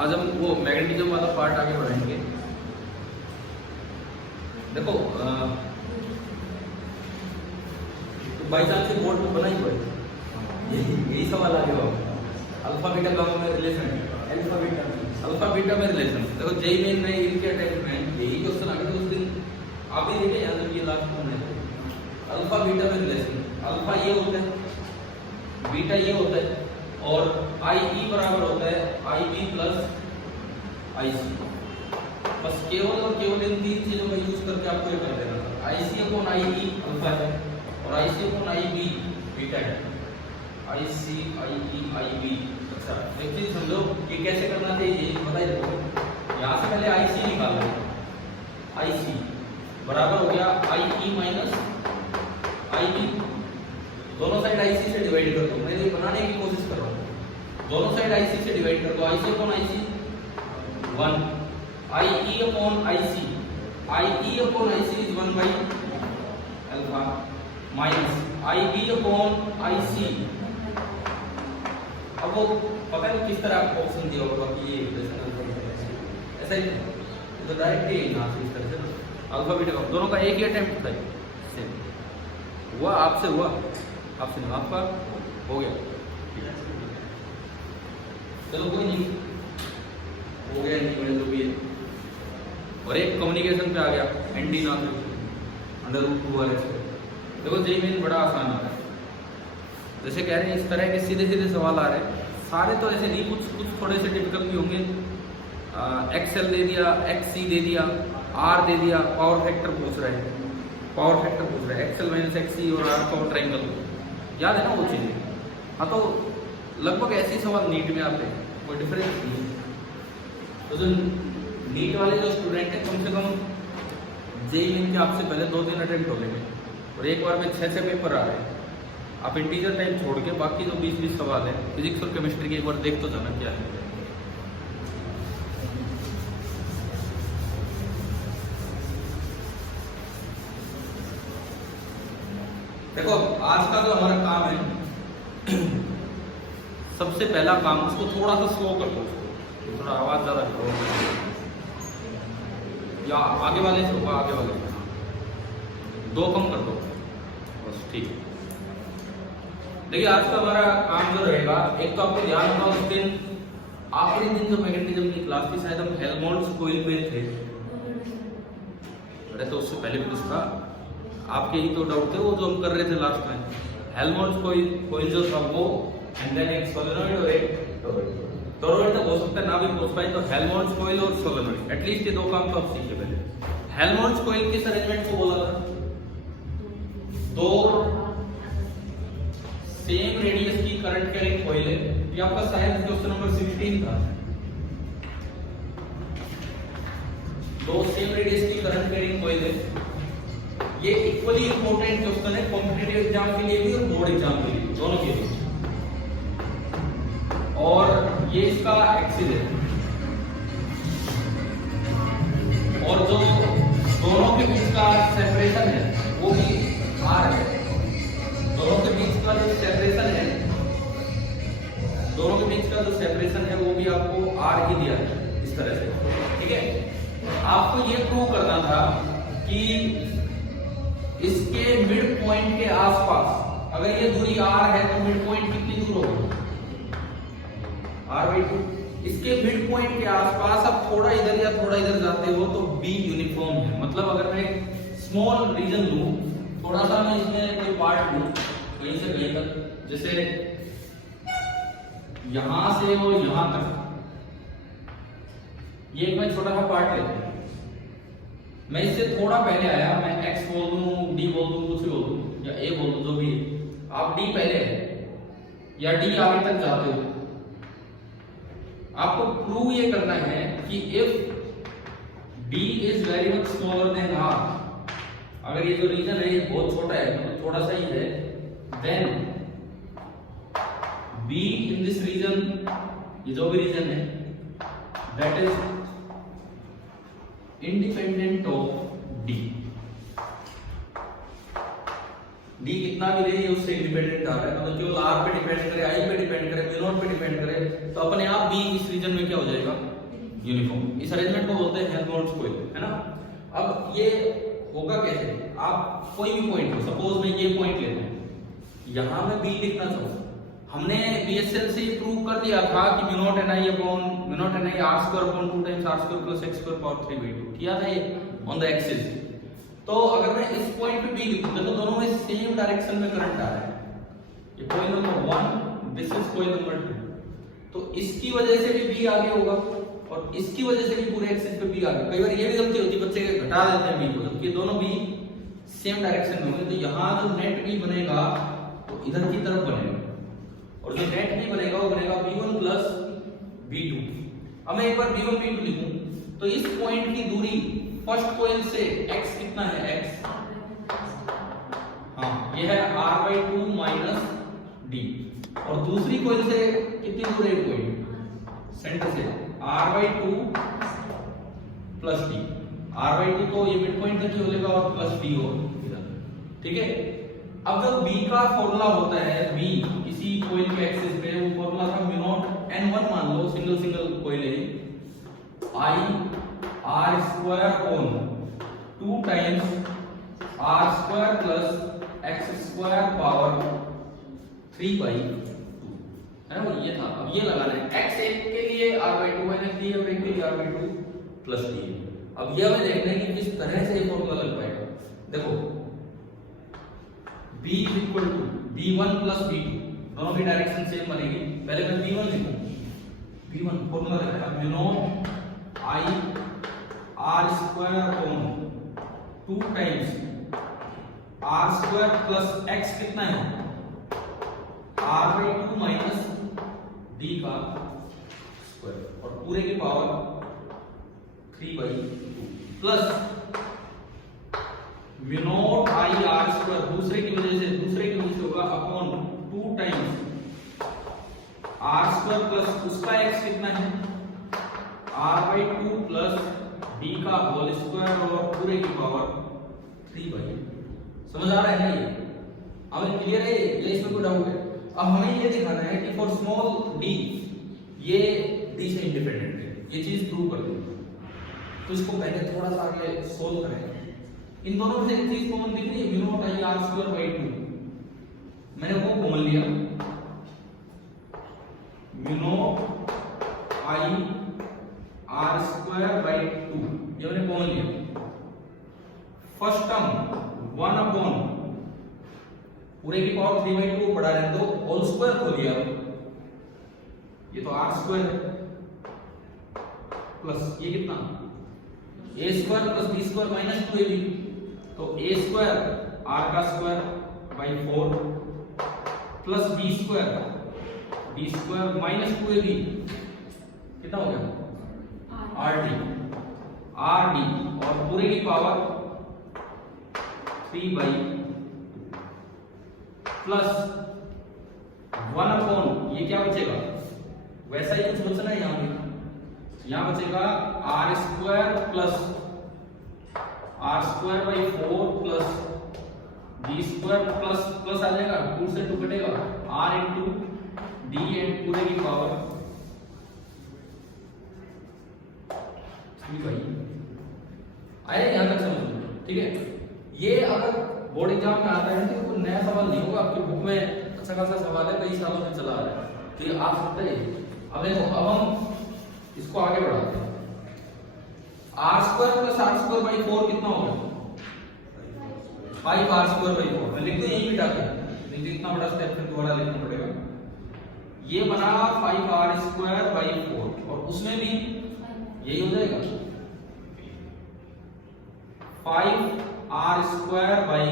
आज हम वो मैग्नेटिज्म वाला पार्ट आगे बढ़ाएंगे। देखो बाई चांस से बोर्ड में बना ही हुआ है, यही सवाल आ गया। अल्फा बीटा गामा में रिलेशन है, अल्फा बीटा में रिलेशन। देखो जेई मेन में इनके अटेम्प्ट में यही क्वेश्चन आ गया। उस दिन आप ही देखे याद रखिए, लास्ट में अल्फा बीटा में रिलेशन। अल्फा ये होता है, बीटा ये होता है, और आई ई बराबर होता है आई बी प्लस आई सी। बस केवल और केवल इन तीन चीजों का यूज करके आपको ये कर देना था। आई सी अपॉन आई ई अल्फा है और आई सी अपॉन आई बी बीटा है। आई C I E I B. अच्छा एक चीज समझो कि कैसे करना चाहिए, बताइए। देखो यहाँ से पहले आई सी निकाल लो। आई सी बराबर हो गया आई ई माइनस आई बी। दोनों साइड आई सी से डिवाइड कर दो। मैं ये बनाने की कोशिश कर रहा हूँ। दोनों साइड आई सी से डिवाइड कर दो। I C upon I C 1, I E upon I C, I E upon I C is 1 by alpha minus I B upon I C. अब वो पता नहीं किस तरह आपको ऑप्शन दिया होगा कि ये ऐसा ही तो डायरेक्ट ही ना इस तरह से अल्फा बीटा का दोनों का एक ही अटेम्प्ट था। सेम हुआ, आपसे हुआ, आपसे नहीं, आपका हो गया। चलो कोई नहीं, हो गया नहीं बड़े तो भी है। और एक कम्युनिकेशन पे आ गया एंटीना अंडर रूट 2 वाले से। देखो जेई मेन बड़ा आसान आ रहा है। जैसे कह रहे हैं इस तरह के सीधे सीधे सवाल आ रहे हैं। सारे तो ऐसे नहीं, कुछ थोड़े से टिपिकल भी होंगे। एक्सएल दे दिया, एक्ससी दे दिया, आर दे दिया, पावर फैक्टर पूछ रहे हैं, पावर फैक्टर पूछ रहे हैं, एक्सएल माइनस एक्ससी और आर पावर ट्रायंगल। याद है ना वो चीज़ें? हाँ, तो लगभग ऐसे ही सवाल नीट में आते हैं, कोई डिफरेंस नहीं। तो जो नीट वाले जो स्टूडेंट हैं कम से कम जेई मेन के आपसे पहले 2-3 अटेम्प्ट हो लेंगे और एक बार में 6 पेपर आ रहे हैं। आप इंटीजर टाइम छोड़ के बाकी जो 20-20 सवाल है फिजिक्स और केमिस्ट्री के एक बार देख तो जाना क्या है। देखो आज का जो हमारा काम है, सबसे पहला काम, उसको थोड़ा सा स्लो कर दो, थोड़ा आवाज ज्यादा करो, या आगे वाले से होगा, आगे वाले से 2 कम कर दो बस, ठीक है। देखिए आज का हमारा काम जो रहेगा, एक तो आपको ध्यान रखना उस दिन आखिरी दिन जो मैग्नेटिज्म की क्लास थी शायद हम हेल्महोल्ट्ज कॉइल पे थे। अरे तो उससे पहले भी कुछ था, आपके ही तो डाउट थे वो जो हम कर रहे थे लास्ट में। हेल्महोल्ट्ज कॉइल जो था वो, एंड देन एक सोलेनॉइड और एक टोरॉइड तक हो सकता है ना भी पहुंच पाए, तो हेल्महोल्ट्ज कॉइल और सोलेनॉइड, एटलीस्ट ये 2 काम तो आप सीखे पहले। हेल्महोल्ट्ज कॉइल किस अरेंजमेंट को बोला था? 2 सेम रेडियस की करंट कैरिंग कॉइल है। ये आपका शायद क्वेश्चन नंबर 16 था। 2 सेम रेडियस की करंट कैरिंग कॉइल है। ये इक्वली इंपॉर्टेंट क्वेश्चन है कॉम्पिटिटिव एग्जाम के लिए भी और बोर्ड एग्जाम के लिए, दोनों के लिए। और ये इसका एक्सिस है, और जो दोनों के बीच का सेपरेशन है वो भी आर है। दोनों के बीच का जो सेपरेशन है, दोनों के बीच का जो सेपरेशन है वो भी आपको आर ही दिया है इस तरह से, ठीक है। आपको ये प्रूव करना था कि इसके मिड पॉइंट के आसपास अगर ये दूरी आर है तो मिड पॉइंट कितनी दूर होगी? r/2। इसके मिड पॉइंट के आसपास आप थोड़ा इधर या थोड़ा इधर जाते हो तो b यूनिफॉर्म है। मतलब अगर मैं स्मॉल रीजन लूं, थोड़ा सा मैं इसमें कोई पार्ट लूं कहीं से कहीं तक, जैसे यहां से और यहां तक, ये एक मैं छोटा सा पार्ट लेता हूं। मैं इससे थोड़ा पहले आया, मैं x बोल दूं, d बोल दूं, कुछ भी बोल दूं, या a बोल दूं, जो भी। आप d पहले है या d आगे तक जाते हो, आपको प्रूव ये करना है कि if d is very much smaller then r, अगर ये जो रीजन है ये बहुत छोटा है, मतलब थोड़ा सा ही है, then b in this region, ये जो भी रीजन है, that is independent of d। D कितना भी ले ये उससे इंडिपेंडेंट आ रहा है, मतलब केवल आर पे डिपेंड करे, आई पे डिपेंड करे, म्यू नॉट पे डिपेंड करे, तो अपने आप बी इस रीजन में क्या हो जाएगा, यूनिफॉर्म। इस अरेंजमेंट को बोलते हैं हेल्महोल्ट्ज कॉइल, है ना। अब ये होगा कैसे, आप कोई भी पॉइंट हो, सपोज मैं ये पॉइंट लेते हैं, यहां मैं बी लिखना चाहूँ, हमने बीएसएल से प्रूव कर दिया था कि mu naught N I upon mu naught N I R square upon 2 times R square plus X square power 3/2 किया था ये ऑन द एक्सिस। तो अगर मैं इस पॉइंट पे बी लिखूं, तो दोनों में सेम डायरेक्शन में करंट आ रहा है, ये coil number 1, this is coil number 2, तो इसकी वजह से भी बी आगे होगा और इसकी वजह से भी पूरे एक्सिस पे बी आगे। कई बार ये भी गलती होती है, बच्चे घटा देते हैं बी को, जबकि दोनों बी सेम डायरेक्शन में होंगे, तो यहाँ जो नेट बी बनेगा तो इधर की तरफ बनेगा, और जो नेट बी बनेगा वो बनेगा b1 प्लस b2। अब मैं एक बार b1 b2 लिखूं, तो इस पॉइंट की दूरी फर्स्ट कॉइल से x कितना है, x, हाँ ये है r/2 माइनस d, और दूसरी कॉइल से कितनी दूर है पॉइंट, सेंटर से r/2 प्लस d, r/2 तो ये मिड पॉइंट तक ही हो जाएगा और प्लस d हो इधर, ठीक है। अब जब b का फॉर्मूला होता है, b इसी कॉइल के एक्सिस पे, वो फॉर्मूला था म्यू नॉट n1 मान लो, सिंगल कॉइल है, i r square on 2 times r square plus x square power 3/2, है ना, ये था। अब ये लगाना है, x एक के लिए r/2 माइनस d और एक के लिए r/2 प्लस d। अब ये हमें देखना है कि किस तरह से ये फॉर्मूला लग पाएगा। देखो b is equal to b1 plus b2, दोनों की डायरेक्शन सेम बनेगी। पहले मैं b1 लिखूं, b1 फॉर्मूला लिखा है mu naught i r square on 2 times r square plus x कितना है, r/2 माइनस d का स्क्वायर और पूरे की power 3/2 plus mu naught i r square दूसरे की वजह से होगा upon 2 times r square plus उसका x कितना है, r/2 प्लस d का होल स्क्वायर और पूरे की पावर 3/2। समझ आ रहा है ना ये, अब क्लियर है ये, इसमें कोई डाउट है। अब हमें ये दिखाना है कि फॉर स्मॉल d ये d से इंडिपेंडेंट है, ये चीज प्रूव कर दें। तो इसको पहले थोड़ा सा आगे सोल्व करें। इन दोनों में से एक चीज कॉमन दिख रही है, mu naught i r square by 2, मैंने वो कॉमन लिया, mu naught i r square by 2 ये मैंने कॉमन लिया। फर्स्ट टर्म 1 अपॉन पूरे की पावर 3/2 पढ़ा रहे तो होल स्क्वायर को लिया, ये तो r स्क्वायर है प्लस ये कितना a square plus b square minus 2ab, तो a स्क्वायर r का square by 4 plus b square minus 2ab कितना हो गया, rd और पूरे की पावर 3/2 प्लस 1 अपॉन ये क्या बचेगा, वैसा ही कुछ बचना है यहाँ बचेगा r square plus r square by 4 plus d square plus आ जाएगा, 2 से 2 कटेगा, r इंटू d एंड पूरे की पावर 3/2 आया यहाँ तक समझ, ठीक है। ये अगर बोर्ड एग्जाम में आता है तो कोई नया सवाल नहीं होगा, आपकी बुक में अच्छा खासा सवाल है, कई सालों से चला आ रहा है, तो ये आ सकता है। अब देखो, अब हम इसको आगे बढ़ाते हैं, r square plus r square by 4 कितना होगा, 5r स्क्वायर बाई 4, मैं लिख दूं यही मिटा के, नहीं तो इतना बड़ा स्टेप फिर दोबारा लिखना पड़ेगा। ये बना 5r स्क्वायर बाई 4 और उसमें भी यही हो जाएगा 5r स्क्वायर बाई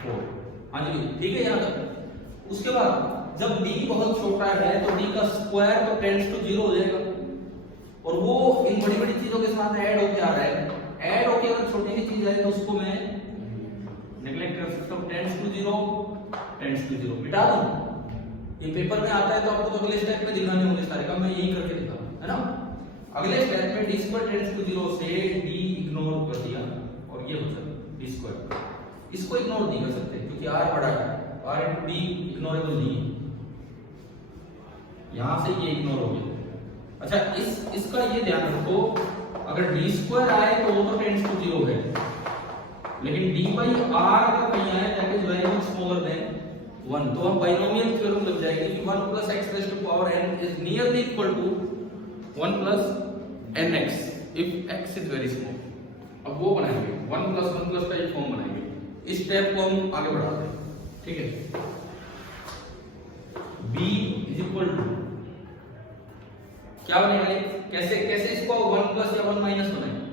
4, हाँ जी ठीक है यहाँ तक। उसके बाद जब d बहुत छोटा है तो d का स्क्वायर तो टेंड्स टू 0 हो जाएगा, और वो इन बड़ी बड़ी चीजों के साथ ऐड होके आ रहा है, ऐड होके अगर छोटी सी चीज है तो उसको मैं नेग्लेक्ट कर सकता हूं, टेंड्स टू 0 मिटा दूं। ये पेपर में आता है तो आपको तो अगले स्टेप में दिखाने होंगे सारे काम, मैं यही करके दिखा, है ना। अगले स्टेप में d स्क्वायर टेंड्स टू 0 से d इग्नोर कर दिया और ये हो जाएगा d स्क्वायर, इसको इग्नोर नहीं कर सकते क्योंकि r बड़ा है, r इंटू डी इग्नोरेबल नहीं है, यहां से ये इग्नोर हो गया। अच्छा इसका ये ध्यान रखो, अगर d स्क्वायर आए तो वो तो टेंड्स टू 0 है, लेकिन d बाई r अगर कहीं आए that is very much smaller than 1, तो हम बाइनोमियल थ्योरम लग जाएगी कि 1 plus x raise to power n is nearly equal to 1 plus nx if x is very small. अब वो बनाएंगे 1 प्लस का ये फॉर्म बनाएंगे, इस स्टेप को हम आगे बढ़ाते हैं, ठीक है। b इज इक्वल टू क्या बनेगा, कैसे इसको 1 प्लस या 1 माइनस बनाएंगे,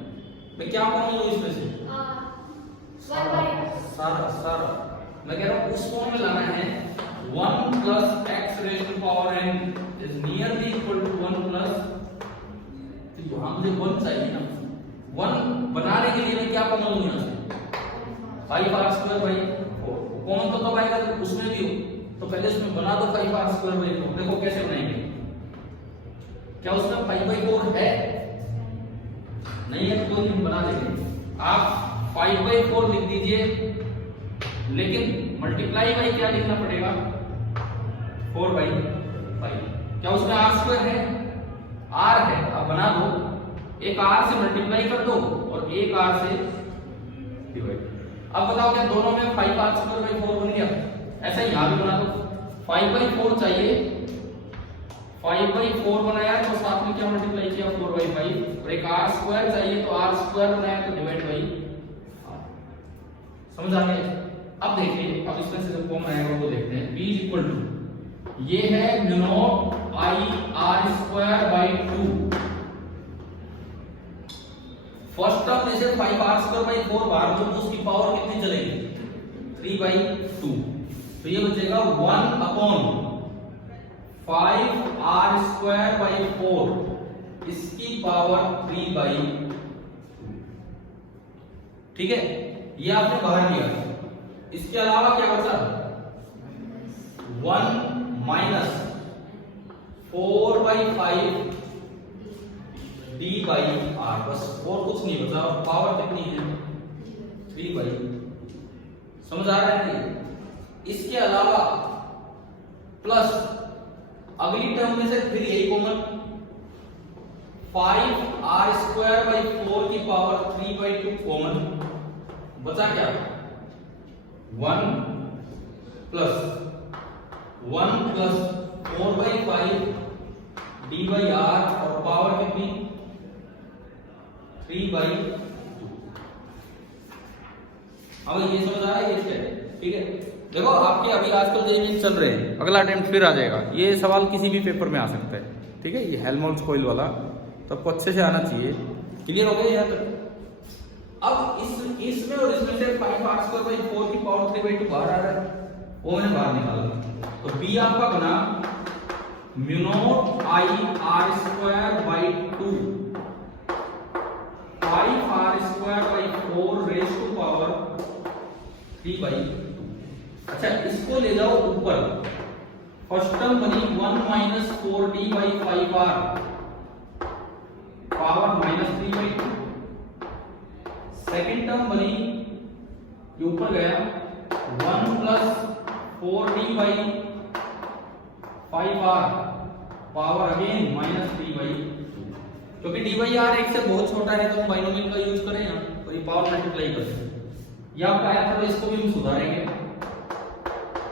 मैं क्या कॉमन लूं इसमें से, सारा मैं कह रहा हूं उस फॉर्म में लाना है 1 plus x raise to power n is nearly equal to 1 plus, तो यहां मुझे 1 चाहिए ना, 1 बनाने के लिए मैं क्या कॉमन लूं यहां से 5r² बाई 4, कॉमन तो तब आएगा जब उसमें भी हो, तो पहले उसमें बना दो 5r² बाई 4। देखो कैसे बनाएंगे, क्या उसमें 5/4 है, नहीं है तो हम बना देंगे, आप 5/4 लिख दीजिए, लेकिन मल्टीप्लाई बाई क्या लिखना पड़ेगा 4/5। क्या उसमें r² है, r है, अब बना दो, एक r से मल्टीप्लाई कर दो और एक r से डिवाइड। अब बताओ क्या दोनों में 5r² बन गया, ऐसा ही यहां भी बना दो, 5/4 चाहिए, 5/4 बनाया तो साथ में क्या मल्टीप्लाई किया 4/5, और एक r² चाहिए तो r² बनाया तो डिवाइड बाई r। समझ आ गया। अब देखिए, अब इसमें से जो फॉर्म आएगा वो देखते हैं। b इज इक्वल टू ये है mu naught i r²/2, first term में से 5r²/4 बाहर दो तो उसकी पावर कितनी चलेगी 3/2, तो ये बचेगा 1/5r²/4 इसकी पावर 3/2, ठीक है, ये आपने बाहर लिया। इसके अलावा क्या बचा 1 माइनस 4/5 d/r, बस और कुछ नहीं बचा, और पावर कितनी है 3/2। समझ आ रहा है। इसके अलावा प्लस अगली टर्म में से फिर यही कॉमन 5r²/4 की पावर 3/2 कॉमन, बचा क्या 1 प्लस 4/5 d/r और पावर कितनी 3/2। अब ये समझ आ रहा है, ये ठीक है। देखो आपके अभी आजकल जो चल रहे हैं, अगला अटेम्प्ट फिर आ जाएगा, ये सवाल किसी भी पेपर में आ सकता है, ठीक है, ये हेल्महोल्ट्ज़ कॉइल वाला तो आपको अच्छे से आना चाहिए। क्लियर हो गया यहाँ तक। अब इसमें और इसमें से 5r²/4 की पावर 3/2 बाहर आ रहा है, वो मैंने बाहर निकाला, तो b आपका बना mu naught i r²/2 5r²/4 raise to power 3/2। अच्छा इसको ले जाओ ऊपर, फर्स्ट टर्म बनी 1 minus 4d/5r power -3/2, second term बनी ये ऊपर गया 1 प्लस 4d/5r पावर अगेन -3/2, क्योंकि d/r एक से बहुत छोटा है तो हम बाइनोमियल का यूज करें यहाँ, और ये पावर मल्टीप्लाई करें, ये आपका आया था, तो इसको भी हम सुधारेंगे।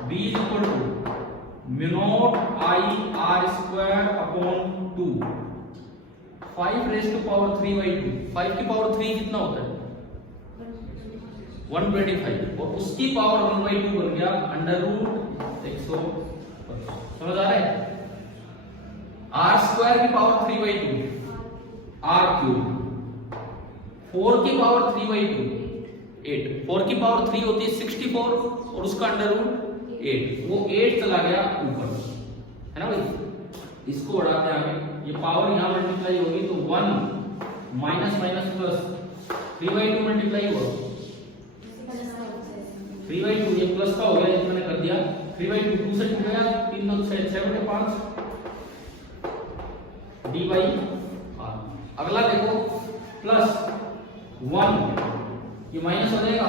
b is equal to mu naught i r²/2 5 raise to power 3/2, 5 की पावर 3 कितना होता है 125, और उसकी पावर 1/2 बन गया √100। समझ आ रहा है। r² की पावर 3/2 r³, 4 की पावर 3/2 8, 4 की पावर 3 होती है 64 और उसका √8, वो 8 चला गया ऊपर, है ना भाई। इसको बढ़ाते हैं आगे, ये पावर यहां मल्टीप्लाई होगी तो 1 माइनस प्लस 3/2 मल्टीप्लाई हुआ 3/2, ये प्लस का हो गया, ये मैंने कर दिया 3/2, 2 से टूट गया, 3 2 6 7/5 d/r। अगला देखो प्लस 1, ये माइनस हो जाएगा,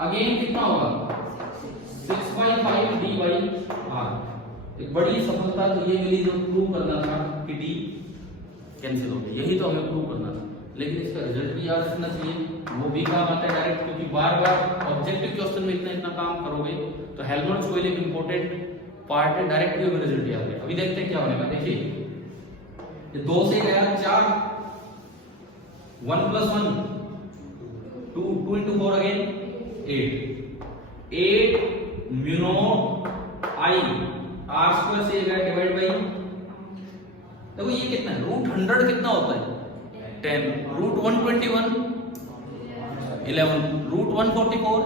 अगेन कितना होगा 655d/r। एक बड़ी सफलता तो ये मिली जो प्रूव करना था कि d कैंसिल हो गया, यही तो हमें प्रूव करना था। लेकिन इसका रिजल्ट भी याद रखना चाहिए, वो भी काम आता है डायरेक्ट, क्योंकि बार बार ऑब्जेक्टिव क्वेश्चन में इतना इतना काम करोगे तो हेल्महोल्ट्ज़ कोइल एक इंपॉर्टेंट पार्ट है, डायरेक्ट भी हमें रिजल्ट याद है। अभी देखते हैं क्या होने का। देखिए ये 2 से गया 4, 1 + 1 2, 2 × 4 अगेन 8 म्यूनो आई r² से गया डिवाइड बाई, देखो ये कितना है, √100 कितना होता है 10, √121 11, √144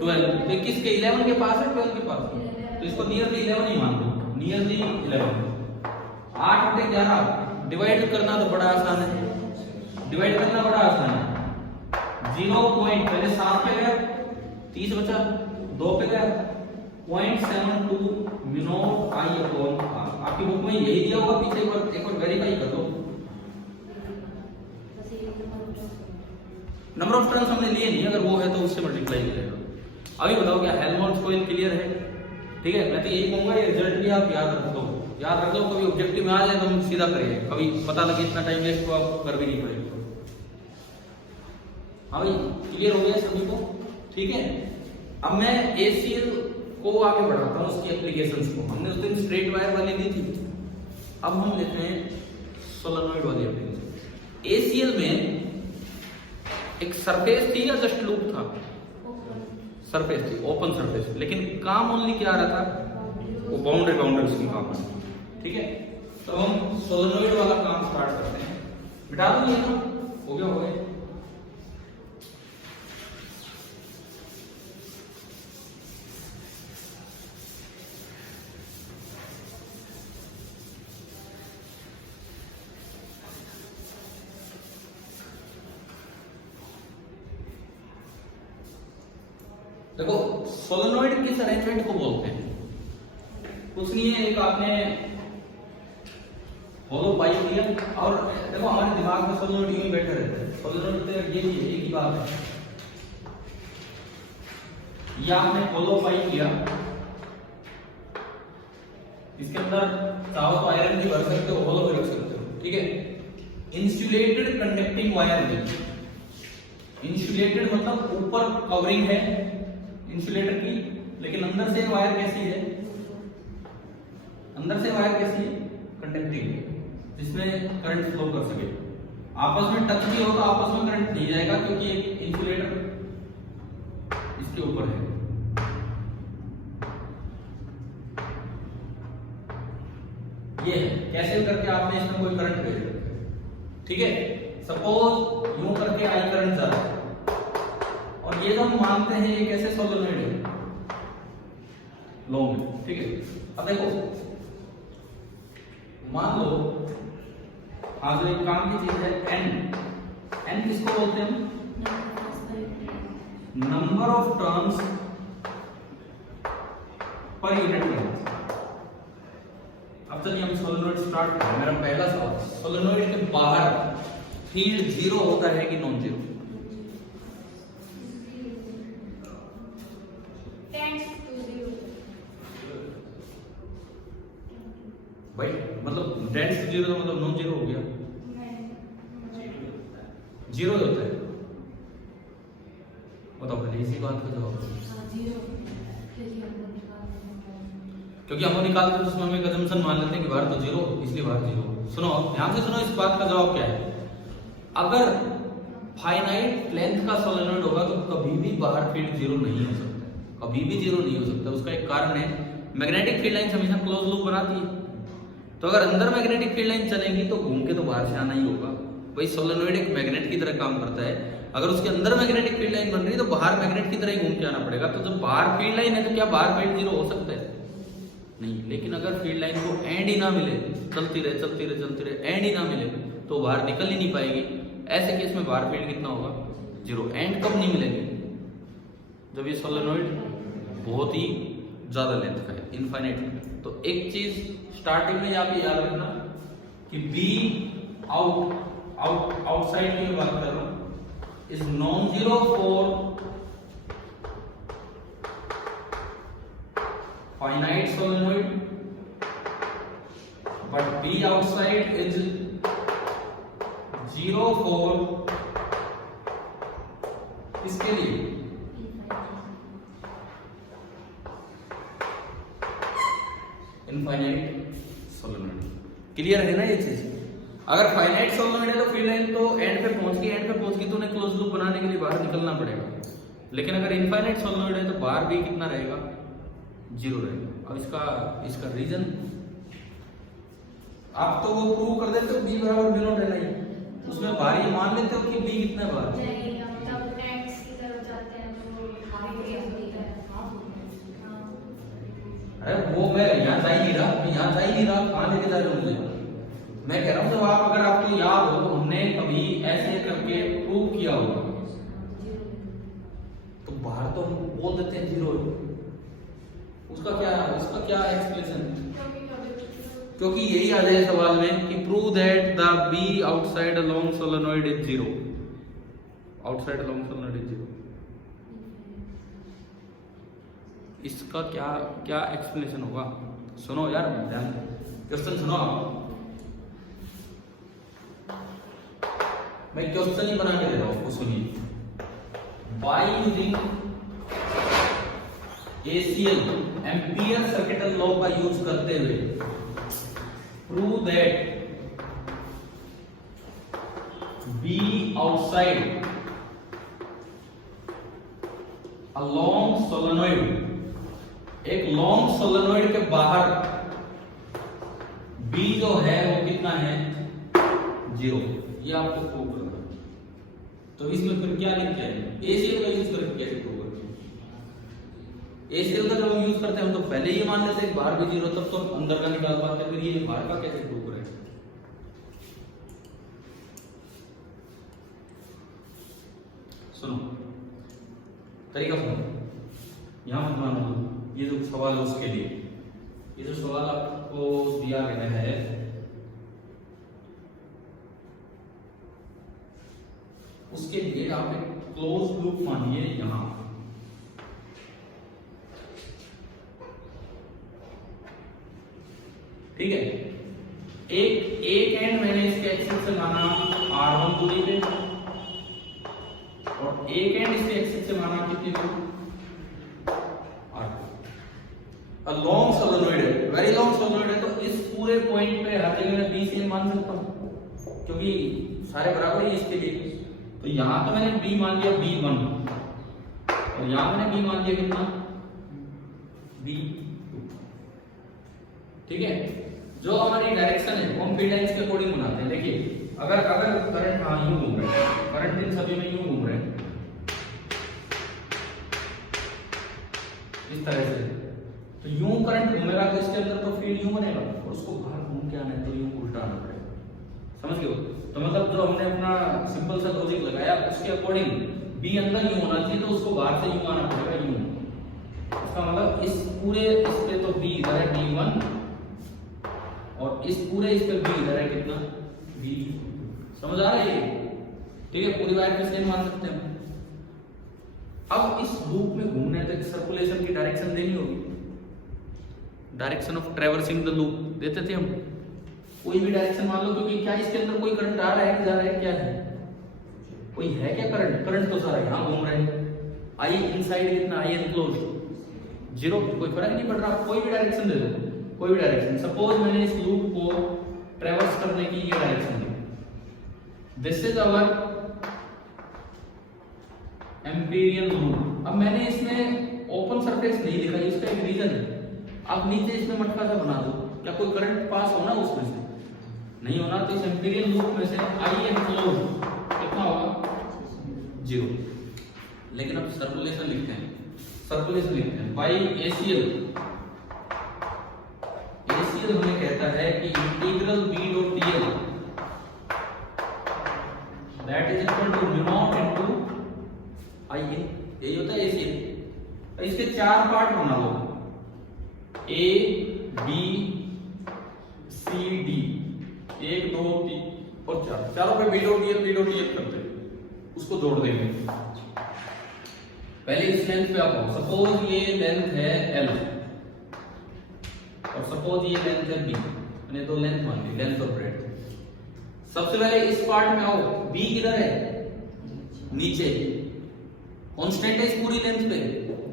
12। तो किसके 11 के पास है 12 के पास, तो इसको नियरली 11 ही मान लो, नियरली 11। 8/11 डिवाइड करना तो बड़ा आसान है, डिवाइड करना बड़ा आसान है। 0 पॉइंट पहले 7 पे गया, 30 बचा, 2 पे गया 0.72 म्यूनो I/r। आपकी बुक में यही दिया होगा, पीछे एक बार वेरीफाई कर लो। नंबर ऑफ टर्न्स हमने लिए नहीं, अगर वो है तो उससे मल्टीप्लाई करेगा। अभी बताओ क्या हेल्महोल्ट्ज़ कोइल क्लियर है? ठीक है, मैं तो यही कहूंगा ये रिजल्ट भी आप याद रख दो, याद रख दो, कभी ऑब्जेक्टिव में आ जाए तो हम सीधा करिए, कभी पता लगे इतना टाइम वेस्ट तो आप कर भी नहीं पाएंगे। हाँ भाई क्लियर हो गया सभी को? ठीक है, अब मैं ACL को आगे बढ़ाता हूँ, उसकी एप्लीकेशंस को। हमने उस दिन स्ट्रेट वायर वाली ली थी, अब हम लेते हैं सोलेनॉइड वाली एप्लीकेशन। ACL में एक सरफेस थी या जस्ट लूप था? सरफेस थी, ओपन सरफेस, लेकिन काम ओनली क्या आ रहा था, वो बाउंड्रीज की काम है। ठीक है, तो हम सोलेनॉइड वाला काम स्टार्ट करते हैं। बिठा दूंगी ना, हो गया हो गया। देखो सोलेनॉइड किस अरेंजमेंट को बोलते हैं? कुछ नहीं है, एक आपने होलो पाइप लिया, और देखो हमारे दिमाग में सोलेनॉइड यूं ही बैठे रहते हैं। सोलेनॉइड तो ये भी एक ही बात है, ये आपने होलो पाइप लिया, इसके अंदर चाहो तो आयरन भी भर सकते हो, होलो भी रख सकते हो। ठीक है, इंसुलेटेड कंडक्टिंग वायर है। इंसुलेटेड मतलब ऊपर कवरिंग है इंसुलेटर की, लेकिन अंदर से वायर कैसी है, अंदर से वायर कैसी है, कंडक्टिंग, जिसमें करंट फ्लो कर सके। आपस में टच भी होगा, आपस में करंट नहीं जाएगा, क्योंकि एक इंसुलेटर इसके ऊपर है। ये कैसे करके आपने इसमें कोई करंट भेजा, ठीक है, सपोज यूं करके आई करंट जा रहा है, और ये जो हम मानते हैं ये कैसे सोलेनॉइड है, लॉन्ग है। ठीक है, अब देखो मान लो हाँ जो एक काम की चीज है एन किसको बोलते हैं हम, number of turns per unit length. अब चलिए हम सोलेनॉइड स्टार्ट करें। मेरा पहला सवाल, सोलेनॉइड के बाहर फील्ड जीरो होता है कि नॉन जीरो? भाई मतलब टेंड्स टू जीरो मतलब नॉन जीरो हो गया, जीरो होता है। बताओ पहले इसी बात का जवाब, क्योंकि हम निकालते हैं तो उसमें हम एक assumption मान लेते हैं कि बाहर तो जीरो, इसलिए बाहर जीरो। सुनो ध्यान से सुनो, इस बात का जवाब क्या है। अगर फाइनाइट लेंथ का सोलेनॉइड होगा तो कभी भी बाहर फील्ड जीरो नहीं हो सकता, कभी भी जीरो नहीं हो सकता। उसका एक कारण है, मैग्नेटिक फील्ड लाइंस हमेशा क्लोज लूप बनाती है, तो अगर अंदर मैग्नेटिक फील्ड लाइन चलेंगी तो घूम के तो बाहर से आना ही होगा। भाई सोलेनॉइड एक मैग्नेट की तरह काम करता है, अगर उसके अंदर मैग्नेटिक फील्ड लाइन बन रही है तो बाहर मैग्नेट की तरह ही घूम के आना पड़ेगा। तो जब बाहर फील्ड लाइन है तो क्या बाहर फील्ड जीरो हो सकता है? नहीं। लेकिन अगर फील्ड लाइन को एंड ही ना मिले, चलती रहे एंड ही ना मिले तो बाहर निकल ही नहीं पाएगी। ऐसे केस में बाहर फील्ड कितना होगा? जीरो। एंड कब नहीं मिलेगी? जब ये सोलेनॉइड बहुत ही ज्यादा लेंथ का है, इनफाइनाइट। तो एक चीज स्टार्टिंग में आप याद रखना कि बी आउटसाइड की बात कर रहा हूं, is non zero for finite solenoid but B outside is 0 for इसके लिए इनफाइनाइट सोलेनोइड। क्लियर है ना ये चीज? अगर फाइनाइट सोलेनोइड है तो फील्ड लाइन तो एंड पे पहुंच गई तो उन्हें क्लोज लूप बनाने के लिए बाहर निकलना पड़ेगा। लेकिन अगर इनफाइनाइट सोलेनोइड है तो बाहर भी कितना रहेगा? 0 रहेगा। अब इसका रीजन आप तो वो प्रूव कर देते हो b बराबर b नॉट है नहीं, उसमें बाहर ये मान लेते हो कि b कितना बाहर है। अरे वो मैं यहाँ जा ही नहीं रहा, कहाँ लेके जा रहे हो मुझे? मैं कह रहा हूँ जब अगर आपको याद हो हमने कभी ऐसे करके प्रूव किया होगा तो बाहर तो हम बोल देते हैं 0। उसका क्या एक्सप्लेनेशन? क्योंकि यही आ जाए सवाल में कि prove that the B outside along solenoid is 0। Outside along solenoid is 0। इसका क्या एक्सप्लेनेशन होगा? सुनो यार, क्वेश्चन सुनो। मैं क्वेश्चन ही बना के दे रहा हूं, आपको सुनिए। By using ACL ampere circuital law का यूज करते हुए prove that B outside a long solenoid, एक लॉन्ग सोलेनोइड के बाहर B जो है वो कितना है? 0। ये आपको प्रूव करना है। तो इसमें फिर क्या लिख जाएंगे? ACL का यूज करके कैसे प्रूव करेंगे? ACL का जब हम यूज करते हैं हम तो पहले ही मान लेते हैं बाहर भी 0, तब तो अंदर का निकाल पाते हैं। फिर ये बाहर का कैसे प्रूव करेंगे? सुनो, तरीका सुनो, यहां मत मानो। ये जो सवाल है उसके लिए, ये जो सवाल आपको दिया गया है उसके लिए आप एक क्लोज लूप मानिए यहां। ठीक है, एक एंड मैंने इसके एक्सिस से माना R1 दूरी पे और एक एंड इसके एक्सिस से माना कितनी दूर? लॉन्ग सोलेनोइड है, वेरी लॉन्ग सोलेनोइड है, तो इस पूरे पॉइंट पे हर जगह मैं B से मान सकता हूं क्योंकि सारे बराबर ही इसके लिए। तो यहां तो मैंने B मान लिया B1 और यहां मैंने B मान लिया कितना? B2। ठीक है, जो हमारी डायरेक्शन है वो हम फील्ड लाइंस के अकॉर्डिंग बनाते हैं। देखिए अगर करंट यूं घूम रहे हैं, करंट इन सभी में यूं घूम रहे हैं इस तरह से, तो यूं करंट घूमेगा तो इसके अंदर तो फील्ड यूं बनेगा और उसको बाहर घूम के आना है तो यूं उल्टा आना पड़ेगा। समझ गए? तो मतलब जो हमने अपना सिंपल सा लॉजिक लगाया उसके अकॉर्डिंग B अंदर यूं होना चाहिए तो उसको बाहर से यूं आना पड़ेगा यूं। इसका मतलब इस पूरे इस पे तो B इधर है D1 और इस पूरे इस पे B इधर है कितना? B। समझ आ रही है? ठीक है, पूरी वायर पे सेम मान सकते हैं। अब इस लूप में घूमने तक सर्कुलेशन की डायरेक्शन देनी होगी, direction of traversing the loop देते थे हम। कोई भी डायरेक्शन मान लो, क्योंकि क्या इसके अंदर कोई करंट आ रहा है कि जा रहा है? क्या है? कोई है क्या करंट? करंट तो सारा यहां घूम रहा है। आई इनसाइड कितना? आई एनक्लोज 0, कोई फर्क नहीं पड़ रहा। कोई भी डायरेक्शन दे दो, कोई भी डायरेक्शन। सपोज मैंने इस लूप को ट्रैवर्स करने की ये डायरेक्शन दी, this is our Amperian loop. अब मैंने इसमें ओपन सरफेस नहीं लिखा, इसका एक रीजन है। आप नीचे इसमें मटका सा बना दो, क्या कोई करंट पास होना उसमें से? नहीं होना। तो इस एम्पिरियल लूप में से आई एनक्लोज कितना होगा? 0। लेकिन अब सर्कुलेशन लिखते हैं, बाय ACL हमें कहता है कि integral B dot dl that is equal to mu naught into I n। यही होता है ACL। इसके 4 पार्ट बना लो, A B C D, 1 2 3 और 4, चारों पे B डॉट dl करते हैं, उसको जोड़ देंगे। पहले इस लेंथ पे आप सपोज ये लेंथ है L, सपोज ये लेंथ है b, मैंने तो लेंथ मान ली, लेंथ और ब्रेड्थ। सबसे पहले इस पार्ट में आओ, b किधर है, नीचे, कांस्टेंट है इस पूरी लेंथ पे,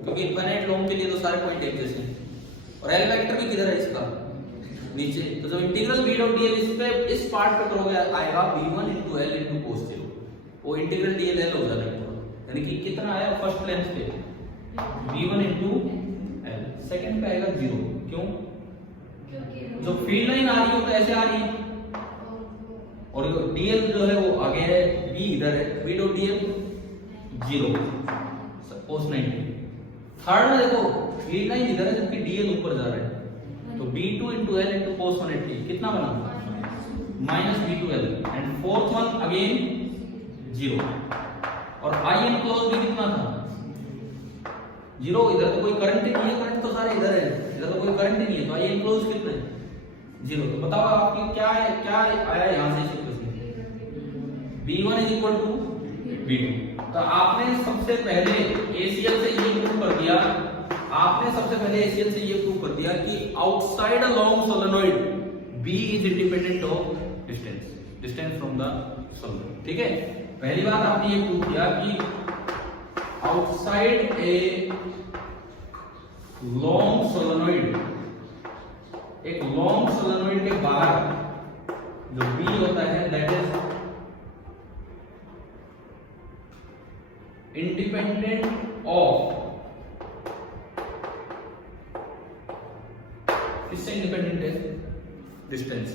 क्योंकि इनफाइनाइट लॉन्ग के लिए तो सारे पॉइंट एक जैसे हैं। और एल वेक्टर भी किधर है इसका, नीचे। तो जब इंटीग्रल b डॉट dl इस पे इस पार्ट पे करोगे आएगा b1 into l into cos 0, वो इंटीग्रल dl l हो जाएगा, यानी कि कितना आया फर्स्ट लेंथ पे b1 into l, सेकंड पे आएगा 0। क्यों, जो फील्ड लाइन आ रही है तो ऐसे आ रही है, और dl जो है वो आगे है, b इधर है, b dot dl 0 cos 90। Third में देखो फील्ड लाइन इधर है जबकि dl ऊपर जा रहा है, तो b2 into l into cos 180 कितना बना, minus b2l। And fourth one again 0, और i एनक्लोज भी कितना था 0। इधर तो कोई करंट ही नहीं है, करंट तो सारे इधर है, इधर तो कोई करंट ही नहीं है, तो i एनक्लोज कितना है 0। तो बताओ आपकी क्या है, क्या आया यहां से equation, b1 is equal to b2। तो आपने सबसे पहले ACL से ये प्रूव कर दिया, आपने सबसे पहले ACL से ये प्रूव कर दिया कि outside a long solenoid B is independent of distance from the solenoid. ठीक है, पहली बात आपने ये प्रूव किया कि आउटसाइड ए लॉन्ग सोलेनोइड, एक लॉन्ग सोलेनोइड के बाहर जो B होता है दैट इज इंडिपेंडेंट ऑफ, किससे इंडिपेंडेंट है, डिस्टेंस।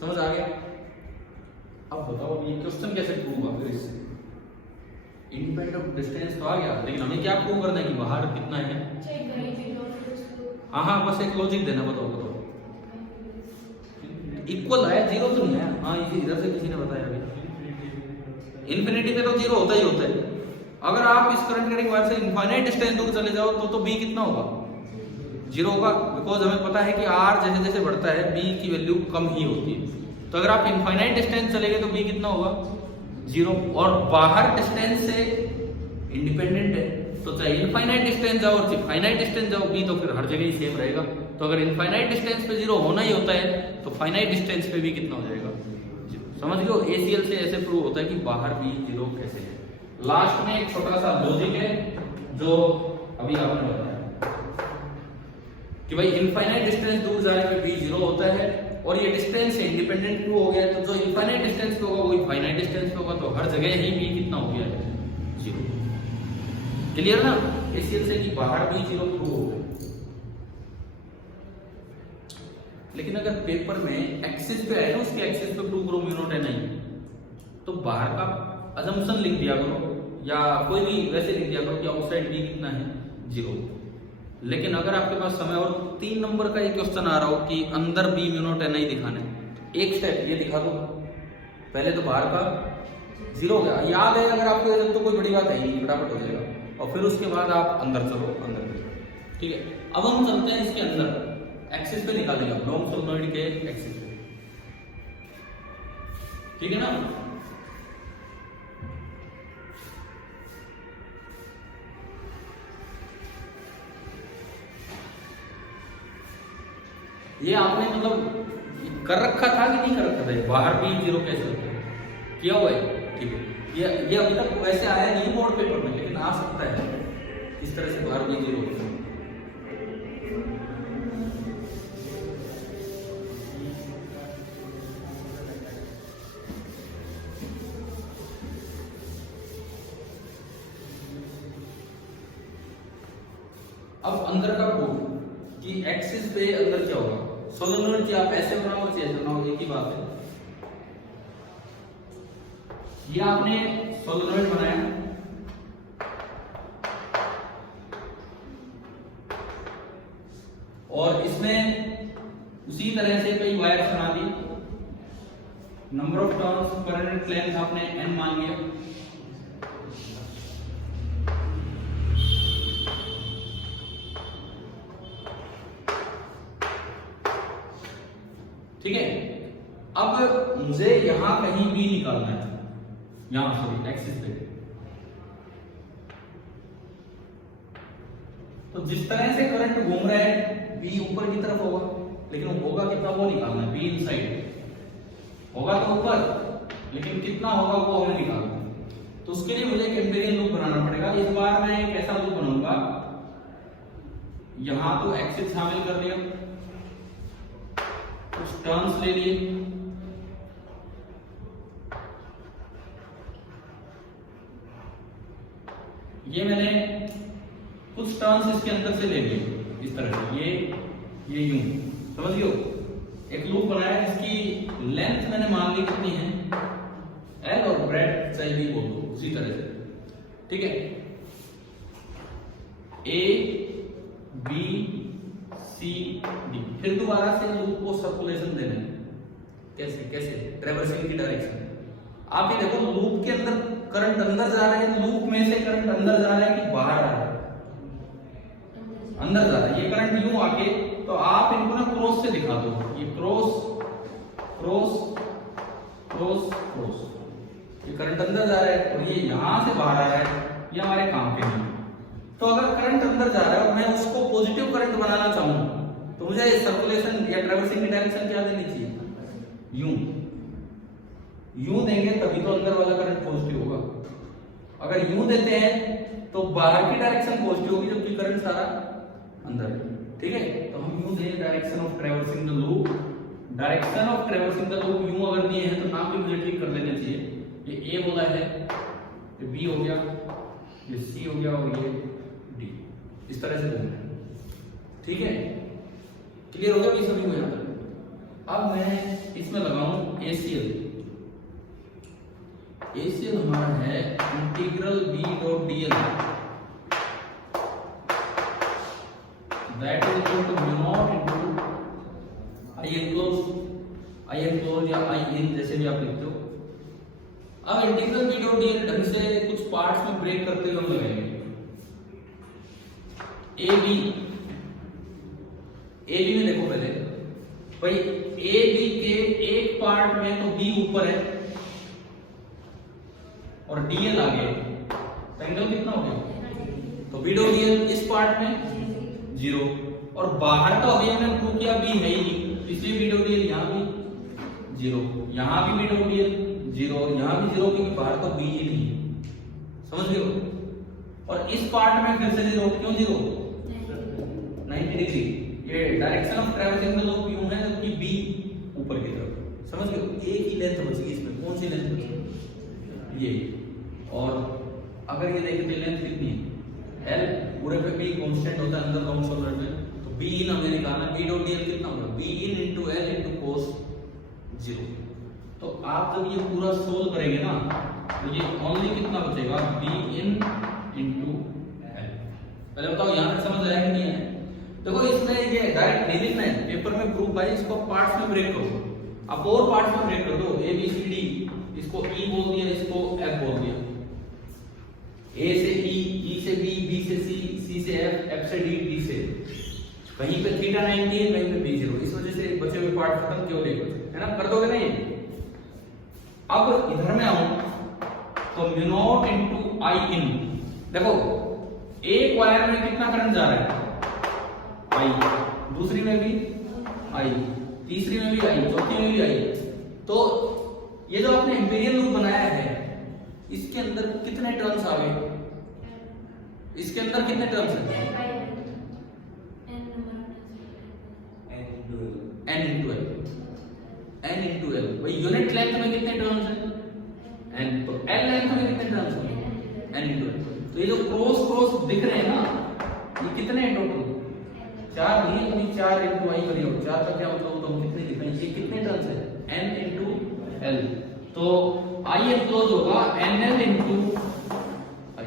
समझ आ गया। अब बताओ ये क्वेश्चन कैसे प्रूव होगा, फिर इससे इंडिपेंडेंट ऑफ डिस्टेंस तो आ गया, लेकिन हमें क्या प्रूव करना है कि बाहर कितना है। हाँ बस एक लॉजिक देना, बताओ इक्वल है, जीरो तो नहीं है। हाँ इधर से किसी ने बताया अभी, इन्फिनिटी में तो जीरो होता ही होता है। अगर आप इस करंट कैरिंग वायर से इनफाइनाइट डिस्टेंस दूर चले जाओ तो b कितना होगा, 0 होगा, बिकॉज हमें पता है कि r जैसे जैसे बढ़ता है b की वैल्यू कम ही होती है। तो अगर आप इनफाइनाइट डिस्टेंस चले गए तो b कितना होगा 0, और बाहर डिस्टेंस से इंडिपेंडेंट है, तो चाहे इनफाइनाइट डिस्टेंस जाओ और फाइनाइट डिस्टेंस जाओ b तो फिर हर जगह ही सेम रहेगा। तो अगर इनफाइनाइट डिस्टेंस पे 0 होना ही होता है तो फाइनाइट डिस्टेंस पे भी कितना हो जाएगा 0। समझ लो ACL से ऐसे प्रूव होता है कि बाहर भी 0 कैसे है। लास्ट में एक छोटा सा लॉजिक है जो अभी आपने बताया कि भाई इनफाइनाइट डिस्टेंस दूर जाने पे भी 0 होता है, और ये डिस्टेंस से इंडिपेंडेंट प्रूव हो गया। तो जो इनफाइनाइट डिस्टेंस पे होगा वही फाइनाइट डिस्टेंस पे होगा, तो हर जगह ही भी कितना हो गया 0। क्लियर ना, ACL से कि बाहर भी 0 प्रूव हो गया। लेकिन अगर पेपर में एक्सिस पे है ना, उसके एक्सिस पे प्रूव करो म्यू नॉट एन आई, तो बाहर का अजम्पशन लिख दिया करो, या कोई भी वैसे लिख दिया करो कि आउटसाइड b कितना है 0। लेकिन अगर आपके पास समय और 3 नंबर का एक क्वेश्चन आ रहा हो कि अंदर b म्यू नॉट एन आई दिखाना है, एक स्टेप ये दिखा दो, पहले तो बाहर का 0 हो गया, याद है अगर आपको तो कोई बड़ी बात है ही, फटाफट हो जाएगा। और फिर उसके बाद आप अंदर चलो, अंदर। ठीक है, अब हम चलते हैं इसके अंदर, एक्सिस पे निकालेंगे लॉन्ग सोलेनोइड के एक्सिस पे। ठीक है ना, ये आपने मतलब कर रखा था कि नहीं कर रखा था, बाहर भी 0 कैसे होता है, किया हुआ है। ठीक है, ये अभी तक वैसे आया नहीं बोर्ड पेपर में, लेकिन आ सकता है इस तरह से बाहर भी 0 होता है। अब अंदर का प्रूफ कि एक्सिस पे अंदर क्या होगा, सोलेनोइड की आप ऐसे बनाओ और ऐसे बनाओ, एक ही बात है। ये आपने सोलेनोइड बनाया, और इसमें उसी तरह से कई वायर बना दी, number of turns per unit length आपने n मान लिया। ठीक है, अब मुझे यहां कहीं भी निकालना है, यहां सॉरी एक्सिस पे। तो जिस तरह से करंट घूम रहा है बी ऊपर की तरफ होगा, लेकिन होगा कितना वो निकालना है, बी इनसाइड होगा तो ऊपर, लेकिन कितना होगा वो हमें निकालना है। तो उसके लिए मुझे एक एम्पिरिकल लूप बनाना पड़ेगा। इस बार मैं एक ऐसा लूप बनाऊंगा, यहां तो एक्सिस शामिल कर दिया, कुछ टर्म्स ले लिए, ये मैंने कुछ टर्म्स इसके अंदर से ले लिए इस तरह से, ये यूं, समझ गए हो। एक लूप बनाया जिसकी लेंथ मैंने मान ली कितनी है, एल, और ब्रेड चाहे भी बोल दो उसी तरह से, ठीक है। ए बी सी डी, फिर दोबारा से लूप को सर्कुलेशन देना है। कैसे ट्रैवर्सिंग की डायरेक्शन। आप ये देखो लूप के अंदर करंट अंदर जा रहा है, लूप में से करंट अंदर जा रहा है कि बाहर आ रहा है, अंदर जा रहा है। ये करंट यूं आके, तो आप इनको ना क्रॉस से दिखा दो, ये क्रॉस क्रॉस क्रॉस क्रॉस, ये करंट अंदर जा रहा है और ये यहां से बाहर आ रहा है, ये हमारे काम के लिए। तो अगर करंट अंदर जा रहा है और मैं उसको पॉजिटिव करंट बनाना चाहूं तो मुझे सर्कुलेशन या ट्रैवर्सिंग की डायरेक्शन क्या देनी चाहिए, यूं देंगे तभी तो अंदर वाला करंट पॉजिटिव होगा। अगर यूं देते हैं तो बाहर की डायरेक्शन पॉजिटिव होगी जबकि करंट सारा अंदर, ठीक है। तो हम यूं दें direction of traversing the loop, direction of traversing the loop यूं अगर दिए हैं तो नाम भी मुझे ठीक कर लेना चाहिए। ये ए बोला है, ये बी हो गया, ये सी हो गया और ये डी, इस तरह से देना है, ठीक है। क्लियर हो गया ये सभी को यहां तक। अब मैं इसमें लगाऊं एसीएल। एसीएल हमारा है integral B dot DL, that is equal to mu naught into I enclose या आई इन, जैसे भी आप लिखते हो। अब इंटीग्रल बी डॉट डीएल ढंग से कुछ पार्ट्स में ब्रेक करते हुए हम लगाएंगे। ए बी में देखो पहले भाई, ए बी के एक पार्ट में तो बी ऊपर है और डीएल आगे, एंगल कितना हो गया, तो बी डॉट डीएल इस पार्ट में 0, और बाहर तो अभी हमने प्रूव किया बी है ही, इसलिए बी डॉट डीएल यहां भी 0, यहां भी बी डॉट डीएल 0, यहां भी 0, क्योंकि बाहर तो बी ही नहीं, समझ गए हो। और इस पार्ट में फिर से 0, क्यों 0, 90 डिग्री, ये direction of traversing the loop यूं है जबकि बी ऊपर की तरफ, समझ गए। ए की लेंथ बचेगी इसमें, कौन सी लेंथ बचेगी, ये। और अगर ये देखें तो लेंथ कितनी है, एल, पूरे पे बी कांस्टेंट होता है अंदर काउंट सॉल्वर में, तो बी इन हमें निकालना, बी डॉट डीएल कितना होगा, be in into L into cos 0। तो आप जब ये पूरा सोल्व करेंगे ना तो ये ओनली कितना बचेगा, बी इन इनटू एल। पहले बताओ यहां तक समझ आया कि नहीं है। देखो इसमें ये डायरेक्ट नहीं लिखना है, पेपर में प्रूफ भाई, इसको पार्ट्स में ब्रेक करो, आप और पार्ट्स में ब्रेक कर दो, ए बी सी डी, इसको ई बोल दिया, इसको एफ बोल दिया, ए से ई से बी, बी से सी से एफ से डी, डी से, कहीं पे थीटा 90 है, कहीं पे बी 0, इस वजह से बचे हुए पार्ट खत्म क्यों नहीं बचे, है ना, कर दोगे ना ये। अब इधर में आऊं तो म्यू नॉट इनटू आई इन, देखो एक वायर में कितना करंट जा रहा है, आई, दूसरी में भी आई, तीसरी में भी आई, चौथी में भी आई। तो ये जो आपने एम्पिरिकल लूप बनाया है इसके अंदर कितने टर्म्स आ गए, इसके अंदर कितने टर्म्स हैं, n into l, भाई यूनिट लेंथ में कितने टर्म्स हैं, n, तो l लेंथ में कितने टर्म्स हैं, n into l। तो ये जो क्रॉस क्रॉस दिख रहे हैं ना, ये कितने हैं टोटल, 4 नहीं, अभी 4 into i करिए, 4 का क्या मतलब, तो हम कितने लिखेंगे, ये कितने टर्म्स है, n into l, तो i एनक्लोज होगा nl into i,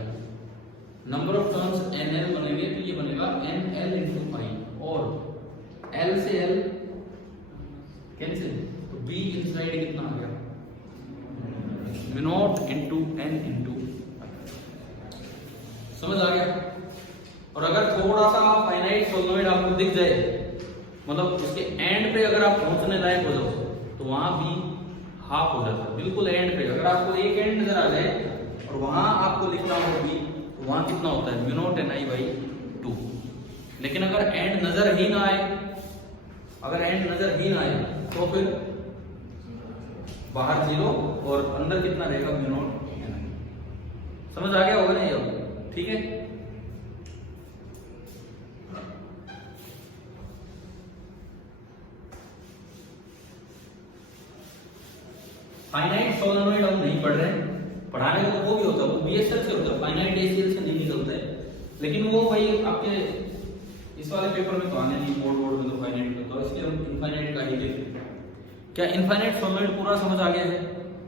number of terms nl बनेंगे तो ये बनेगा nl into i, और l से l कैंसिल, तो b इनसाइड कितना आ गया, mu naught into n into i, समझ आ गया। और अगर थोड़ा सा फाइनाइट सोलेनोइड आपको दिख जाए, मतलब उसके एंड पे अगर आप पहुंचने लायक हो जाओ तो वहां भी हाफ हो जाता है, बिल्कुल एंड पे अगर आपको एक एंड नजर आ जाए और वहां आपको लिखना हो भी, तो वहां कितना होता है, mu naught n i by 2। लेकिन अगर एंड नजर ही ना आए, अगर एंड नजर ही ना आए तो फिर बाहर 0 और अंदर कितना रहेगा म्यू नॉट एन आई। समझ आ गया होगा ना ये अब? ठीक है। फाइनाइट सोलेनोइड हम नहीं पढ़ रहे हैं, पढ़ाने को वो भी होता है, वो बीएसएल से होता है, फाइनाइट एसीएल से नहीं निकलता है। लेकिन वो भाई आपके इस वाले पेपर में तो आने नहीं, बोर्ड में तो फाइनाइट में, तो इसलिए हम इनफाइनाइट का ही देख रहे हैं। क्या इनफाइनाइट सोलेनोइड पूरा समझ आ गया है?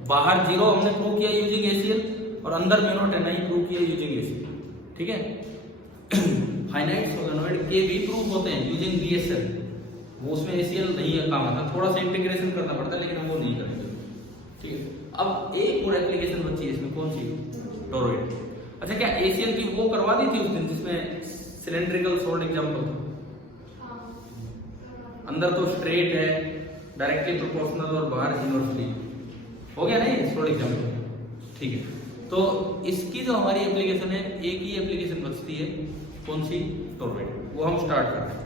बाहर 0 हमने प्रूव किया यूजिंग एसीएल और अंदर mu naught N I prove किया यूजिंग एसीएल। ठीक है। फाइनाइट सोलेनोइड के भी प्रूव होते हैं यूजिंग बीएसएल, वो उसमें एसीएल नहीं है काम आता, थोड़ा सा इंटीग्रेशन करना पड़ता है, लेकिन हम वो नहीं करेंगे। ठीक है। अब एक और एप्लीकेशन बची है इसमें, कौन सी? टोरॉइड। अच्छा, क्या एसीएल की वो करवा दी थी उस दिन जिसमें सिलेंड्रिकल सॉल्ट एग्जांपल था? अंदर तो स्ट्रेट है, डायरेक्टली प्रोपोर्शनल और बाहर इनवर्सली, हो गया ना ये सॉल्ट एग्जांपल। ठीक है। तो इसकी जो हमारी एप्लीकेशन है, एक ही एप्लीकेशन बचती है, कौन सी? टोरॉइड। वो हम स्टार्ट कर रहे हैं।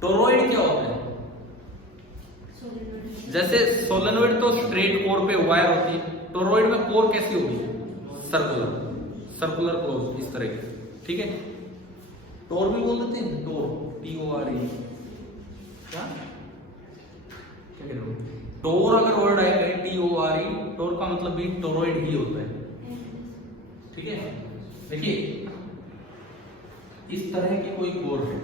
टोरॉइड क्या होता है? जैसे सोलेनोइड तो स्ट्रेट कोर पे वायर होती है, टोरॉइड में कोर कैसी होगी? सर्कुलर, सर्कुलर क्लोज इस तरह की। ठीक है। टोर भी बोल देते हैं, टोर, TORE। क्या कह रहे हो? टोर अगर वर्ड आएगा TORE, टोर का मतलब भी टोरॉइड ही होता है। ठीक है। देखिए इस तरह की कोई कोर है,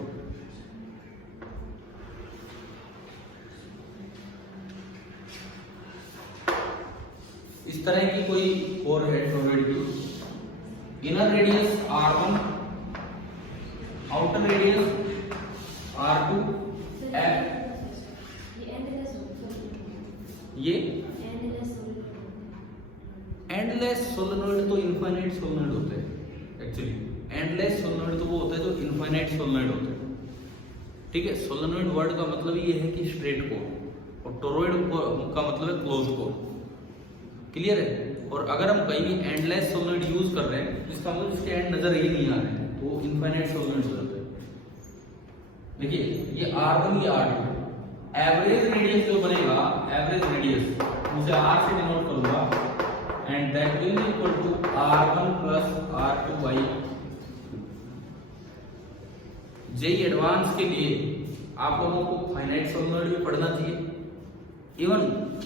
इस तरह की कोई कोर है टोरॉइड की। Inner radius R1, outer radius R2, ये एंडलेस सोलेनोइड तो इनफाइनाइट सोलेनोइड होते हैं एक्चुअली। एंडलेस सोलेनोइड तो वो होता है जो इनफाइनाइट सोलेनोइड होता है। ठीक है। सोलेनोइड वर्ड का मतलब ये है कि स्ट्रेट कोर, और टोरॉइड का मतलब है क्लोज कोर। क्लियर है। और अगर हम कहीं भी एंडलेस सोलेनोइड यूज कर रहे हैं तो इसका मतलब इसके एंड नजर ही नहीं आ रहे हैं, तो इनफाइनाइट सोलेनोइड हो जाता है। देखिए ये R1 ये R2, एवरेज रेडियस जो बनेगा, एवरेज रेडियस मुझे R से डिनोट करूंगा, and that will be equal to R1 plus R2 by. JEE advance के लिए आप लोगों को फाइनाइट सोलेनोइड भी पढ़ना चाहिए, इवन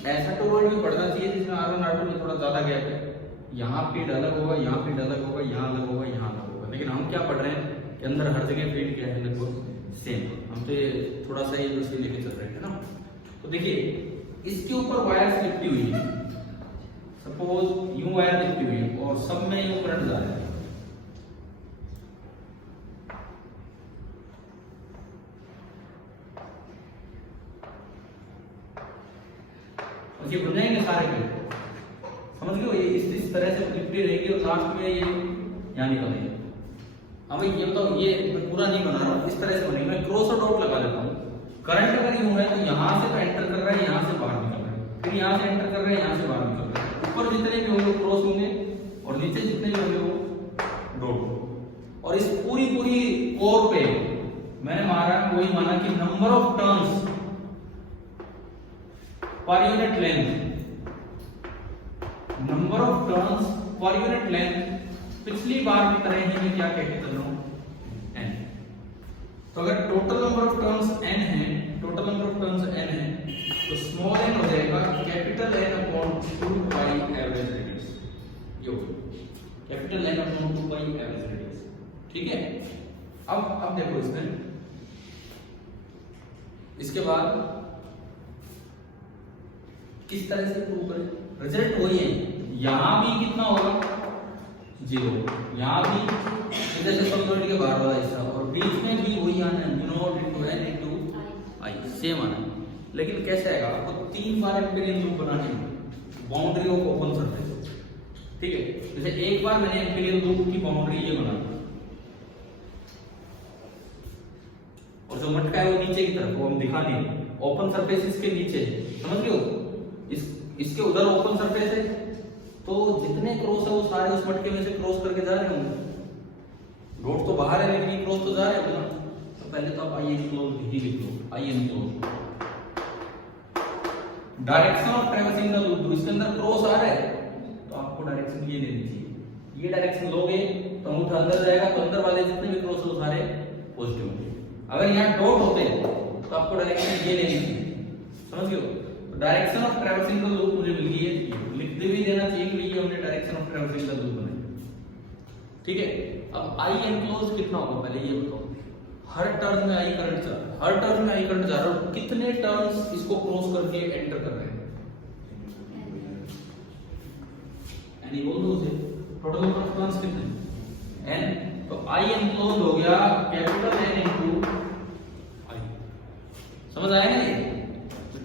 ऐसा टोरॉइड भी पढ़ना चाहिए जिसमें R1 R2 में थोड़ा ज्यादा गैप है। यहाँ फील्ड अलग होगा, यहाँ फील्ड अलग होगा, यहाँ अलग होगा, यहाँ अलग होगा। लेकिन हम क्या पढ़ रहे हैं कि अंदर हर जगह फील्ड क्या है, लगभग सेम। हम तो थोड़ा सा ही दूसरी लेके चल रहे हैं ना। तो देखिए इसके ऊपर वायर लिपटी हुई है, सपोज यूं वायर लिपटी हुई है और सब में यूं करंट जा रहा है। ये बन जाएंगे सारे पे, समझ गए? ये इस तरह से लिपटी रहेगी और लास्ट में ये यहाँ निकलेगी। अब ये बताओ, ये मैं पूरा नहीं बना रहा हूँ, इस तरह से बनेगी। मैं क्रॉस और डॉट लगा देता हूँ। करंट अगर यूं है तो यहाँ से तो एंटर कर रहा है, यहाँ से बाहर निकल रहा है, फिर यहाँ से एंटर कर रहा है, यहाँ से बाहर निकल रहा है। ऊपर जितने भी होंगे क्रॉस होंगे और नीचे जितने भी होंगे वो डॉट। और इस पूरी कोर पे मैंने मारा, वही माना कि number of turns per unit length, number of turns per unit length पिछली बार की तरह ही मैं क्या कहते चल रहा हूं, n। तो अगर total number of turns n है, total number of turns n है, तो स्मॉल n हो जाएगा कैपिटल N अपॉन 2 पाई एवरेज रेडियस। यो कैपिटल N अपॉन 2 पाई एवरेज रेडियस। ठीक है। अब देखो इसमें, इसके बाद किस तरह से प्रूव करें? रिजल्ट वही है, यहां भी कितना होगा 0, यहां भी जैसे सोलेनोइड के बाहर वाला हिस्सा, और बीच में भी वही आना है, not into n into I, same आना है। लेकिन कैसे आएगा? आपको 3 बार एम्पिरिकल लूप बनानी है, बाउंड्री ऑफ ओपन सरफेस। ठीक है। जैसे एक बार मैंने एम्पिरिकल लूप की बाउंड्री ये बना दी, और जो मटका है वो नीचे की तरफ, वो हम दिखा नहीं, ओपन सरफेस इसके नीचे, समझ गए हो? इसके उधर ओपन सरफेस है, तो जितने क्रॉस है वो सारे उस मटके में से क्रॉस करके जा रहे होंगे। डॉट तो बाहर है लेकिन क्रॉस तो जा रहे होंगे ना। तो पहले तो आप आई एन क्लोज ही लिख लो, I enclosed. Direction of traversing the loop, इसके अंदर क्रॉस आ रहा है तो आपको डायरेक्शन ये लेनी चाहिए। ये डायरेक्शन लोगे तो अंगूठा अंदर जाएगा, तो अंदर वाले जितने भी क्रॉस हो सारे पॉजिटिव होंगे। अगर यहाँ डॉट होते तो आपको डायरेक्शन ये लेनी चाहिए, समझ गए? तो direction of traversing the loop मुझे मिल गई है, लिख दे भी देना चाहिए कि ये हमने direction of traversing the loop बनाई। ठीक है, अब आई एनक्लोज कितना होगा पहले ये बताओ। हर टर्न में आई करंट जा रहा है, हर टर्न में आई करंट जा रहा है, कितने टर्न्स इसको क्रॉस करके एंटर कर रहे हैं? एनी बोल दो मुझे, टोटल नंबर ऑफ टर्न्स कितने? n। तो आई एनक्लोज हो गया कैपिटल N इनटू आई। समझ आया ना? ये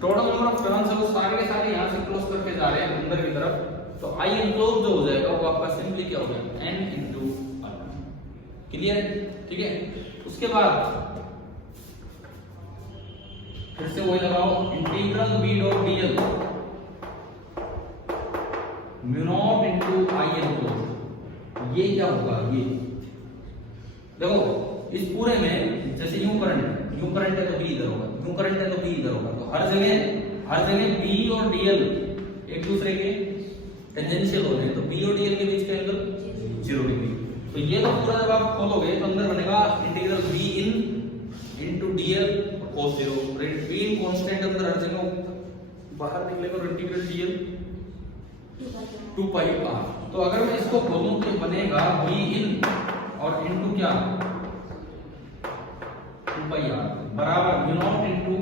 टोटल नंबर ऑफ टर्न्स है वो सारे के सारे यहां से क्रॉस करके जा रहे हैं अंदर की तरफ, तो आई एनक्लोज जो हो जाएगा वो आपका सिंपली क्या हो गया? n into I. क्लियर है? ठीक है, उसके बाद फिर से वही लगाओ, integral v dot dl mu naught into I enclose. ये क्या होगा? ये देखो इस पूरे में जैसे यूं करंट है तो b इधर होगा, यूं करंट है तो b इधर होगा, तो हर जगह b और dl एक दूसरे के टेंजेंशियल हो रहे हैं, तो b और dl के बीच का एंगल 0 डिग्री। तो ये तो पूरा जब आप खोलोगे तो अंदर बनेगा integral v in into dl cos 0। v in constant अंदर हर जगह बाहर निकलेगा, और इंटीग्रल dl 2 पाई r। तो अगर मैं इसको खोलूं तो बनेगा v इन और इनटू क्या 2 पाई r बराबर mu naught into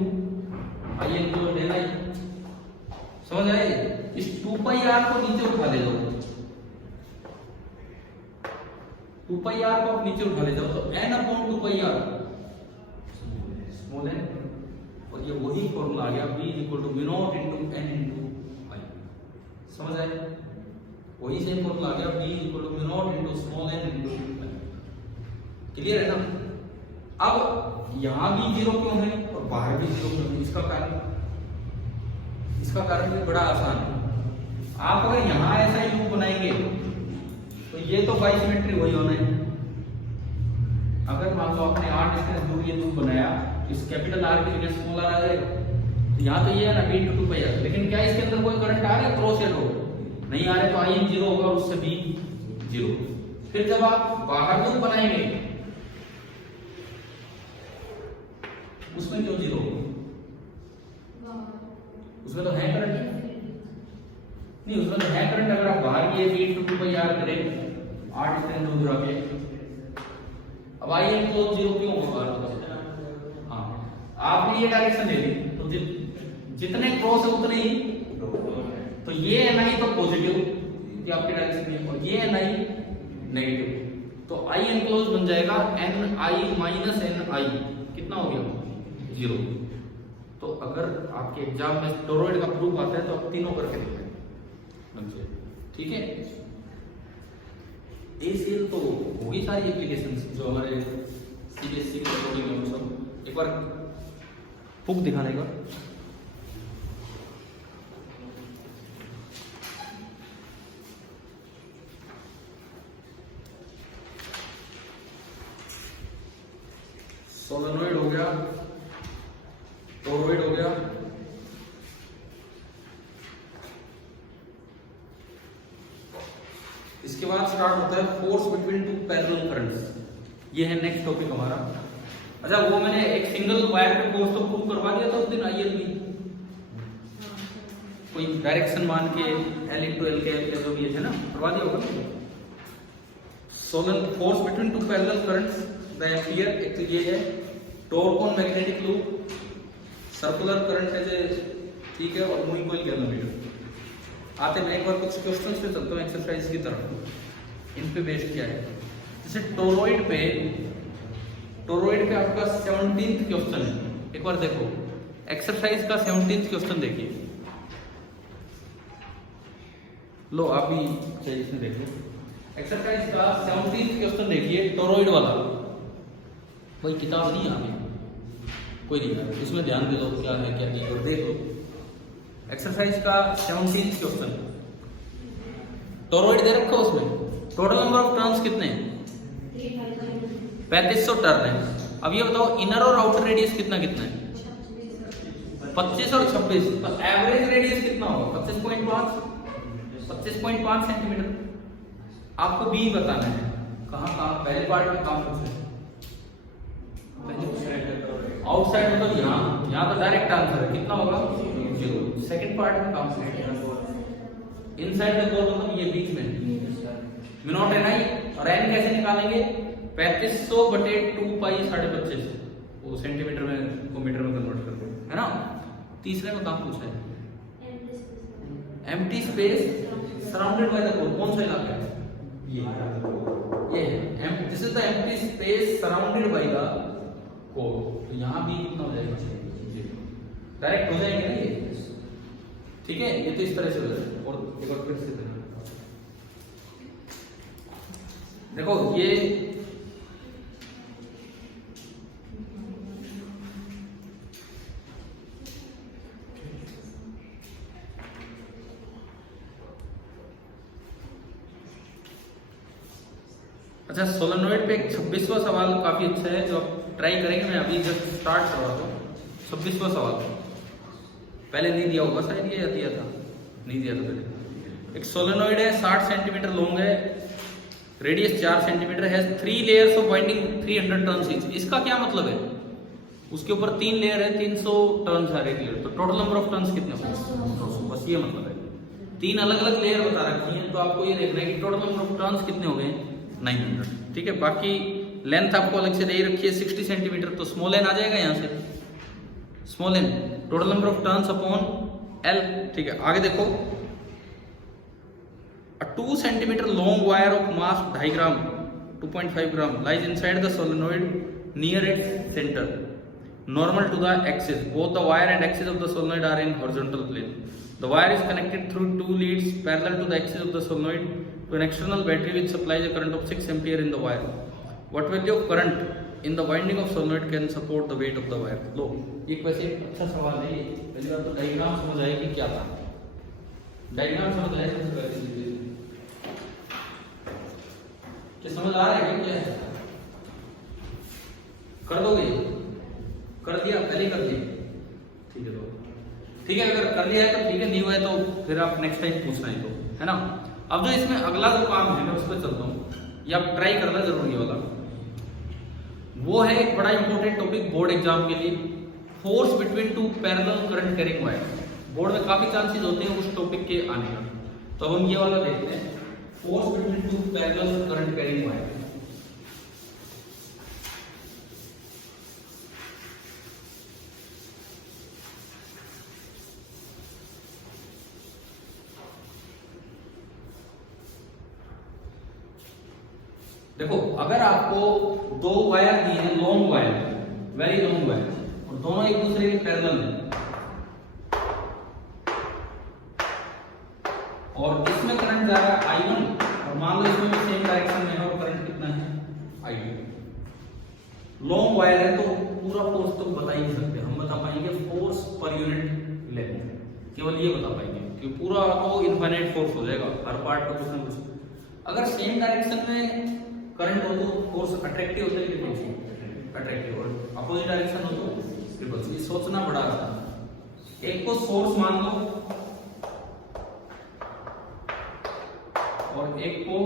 I N को लेना ही। समझ आए? इस 2 पाई r को नीचे उठा ले जाओ, 2 पाई r को आप नीचे उठा ले जाओ, तो n upon 2 pi r small n, और ये वही फॉर्मूला आ गया v equal to mu naught into n into i। समझ आए? वही सेम फॉर्मूला आ गया v equal to mu naught into small n into i। Clear है ना? अब यहां भी 0 क्यों है और बाहर भी 0 क्यों है? इसका कारण भी बड़ा आसान है। आप अगर यहां ऐसा ही लूप बनाएंगे तो ये तो बाई सिमेट्री वही होना है। अगर मान लो आपने r डिस्टेंस दूर ये लूप बनाया, इस कैपिटल R की जगह स्मॉल r आ जाएगा, तो यहां तो ये है ना v * 2 पाई r, लेकिन क्या इसके अंदर कोई करंट आ रहा है क्रॉस हेड हो? नहीं आ रहा है, तो i इन 0 होगा और उससे b 0। फिर जब आप बाहर लूप बनाएंगे उसमें क्यों 0 होगा? उसमें तो है करंट नहीं, उसमें तो है करंट। अगर आप बाहर ये v * 2 पाई r करें r डिस्टेंस दूर आके, अब i इन तो 0 क्यों होगा? हाँ, आपने ये डायरेक्शन ले ली तो जितने क्रॉस है उतने ही, तो ये ni तो पॉजिटिव कि आपकी डायरेक्शन में, और ये ni नेगेटिव, तो i एनक्लोज बन जाएगा ni माइनस ni। कितना हो गया? 0। तो अगर आपके एग्जाम में टोरॉइड का प्रूफ आता है तो आप तीनों करके दिखाएं। ठीक है, एसीएल तो होगी सारी एप्लीकेशंस जो हमारे सीबीएसई के अकॉर्डिंग है, सब एक बार बुक दिखाने का। सोलेनॉइड हो गया, टोरॉइड हो गया, इसके बाद स्टार्ट होता है force between two parallel currents. ये है नेक्स्ट टॉपिक हमारा। अच्छा, वो मैंने एक सिंगल वायर पे फोर्स तो प्रूव करवा दिया था उस दिन आईएल में, कोई डायरेक्शन मान के L * L के जो भी थे ना, करवा दिया होगा। Solan force between two parallel currents the ampere, एक तो ये है torque on magnetic loop, circular current है, ठीक है, और मूविंग कॉइल गैल्वेनोमीटर। आते मैं एक बार कुछ क्वेश्चंस पे चलता हूँ एक्सरसाइज की तरफ, इन पे बेस्ड क्या है। जैसे टोरॉइड पे आपका 17th क्वेश्चन है, एक बार देखो एक्सरसाइज का 17th क्वेश्चन देखिए। लो आप भी चाहिए इसमें देखो, एक्सरसाइज का 17th क्वेश्चन देखिए, टोरॉइड वाला। भाई किताब नहीं आ कोई नहीं है, इसमें ध्यान दे दो क्या है क्या नहीं, और देख लो एक्सरसाइज का 17th क्वेश्चन। टोरॉइड दे रखा उसमें, टोटल नंबर ऑफ टर्न्स कितने हैं? 3500 टर्न है। अब ये बताओ इनर और आउटर रेडियस कितना कितना है? 25 और 26, तो एवरेज रेडियस कितना होगा? 25.5 सेंटीमीटर। आपको बी बताना है। कहाँ कहाँ? पहले पार्ट में कहाँ पूछे? आउटसाइड मतलब यहाँ तो डायरेक्ट आंसर है, कितना होगा? 0। सेकंड पार्ट में कहाँ पूछे? इनसाइड द कोर मतलब ये बीच में मिनोट है ना ये। और एन कैसे निकालेंगे? 3500 बटे 2 पाई 25.5, वो सेंटीमीटर में को मीटर में कन्वर्ट करके, है ना। तीसरे में कहाँ पूछा है? Empty space surrounded by the core. कौन सा इलाका है? ये this is the empty space surrounded by the core. तो यहाँ भी कितना हो जाएगा? डायरेक्ट हो जाएगा ये, ठीक है। ये तो इस तरह से हो जाएगा। और एक बार फिर से देखो ये अच्छा, सोलेनोइड पे 26वां सवाल काफी अच्छा है जो आप ट्राई करेंगे। मैं अभी जस्ट स्टार्ट कर रहा हूँ। 26वां सवाल पहले नहीं दिया होगा शायद, ये दिया था, नहीं दिया था पहले। एक सोलेनोइड है, 60 सेंटीमीटर लॉन्ग है, रेडियस 4 सेंटीमीटर है, 3 layers of winding 300 turns each. इसका क्या मतलब है? उसके ऊपर 3 लेयर है, 300 टर्न्स है रेगुलर, तो टोटल नंबर ऑफ टर्न्स कितने होंगे? बस ये मतलब है। 3 अलग अलग लेयर बता रखी है, तो आपको ये देखना है कि टोटल नंबर ऑफ टर्न्स कितने हो गए? 900, ठीक है। बाकी लेंथ आपको अलग से दे रखी है 60 सेंटीमीटर, तो स्मॉल एन आ जाएगा यहाँ से। Small N total number of turns upon L, ठीक है। आगे देखो, 2 centimetre long wire of mass 2.5 gram 2.5 gram lies inside the solenoid near its centre, normal to the axis. Both the wire and axis of the solenoid are in horizontal plane. The wire is connected through 2 leads parallel to the axis of the solenoid to an external battery which supplies a current of 6 ampere in the wire. What value of current in the winding of solenoid can support the weight of the wire? लो, ये वैसे अच्छा सवाल है ये। पहली बात तो diagram समझ आए कि क्या था। डायग्राम समझ आए सबसे पहले। क्या समझ आ रहा है क्या? कर दोगे? कर दिया? पहले कर दिया, ठीक है। तो ठीक है, अगर कर दिया है तो ठीक है, नहीं हुआ है तो फिर आप नेक्स्ट टाइम पूछना ही, तो है ना। अब जो इसमें अगला जो काम है मैं उस पर चलता हूँ, ये आप ट्राई करना जरूरी वाला। वो है एक बड़ा इंपॉर्टेंट टॉपिक बोर्ड एग्जाम के लिए, force between 2 parallel current carrying wire. Board में काफी चांसेस होते हैं उस टॉपिक के आने का, तो हम ये वाला देखते हैं, force between 2 parallel current carrying wire. देखो, अगर आपको 2 वायर दिए हैं, long wire, very long wire, और दोनों एक दूसरे के पैरेलल हैं, और इसमें करंट जा रहा है I1, और मान लो इसमें सेम डायरेक्शन में है और करंट कितना है? I2। लॉन्ग वायर है तो पूरा फोर्स तो बता ही नहीं सकते, हम बता पाएंगे फोर्स पर यूनिट लेंथ, केवल ये बता पाएंगे, क्योंकि पूरा तो इनफाइनाइट फोर्स हो जाएगा हर पार्ट का कुछ ना कुछ। अगर सेम डायरेक्शन में करंट हो तो फोर्स अट्रैक्टिव होता है कि रिपल्सिव? अट्रैक्टिव। और अपोजिट डायरेक्शन हो तो रिपल्सिव। ये सोचना बड़ा आसान। एक को सोर्स मान लो और एक को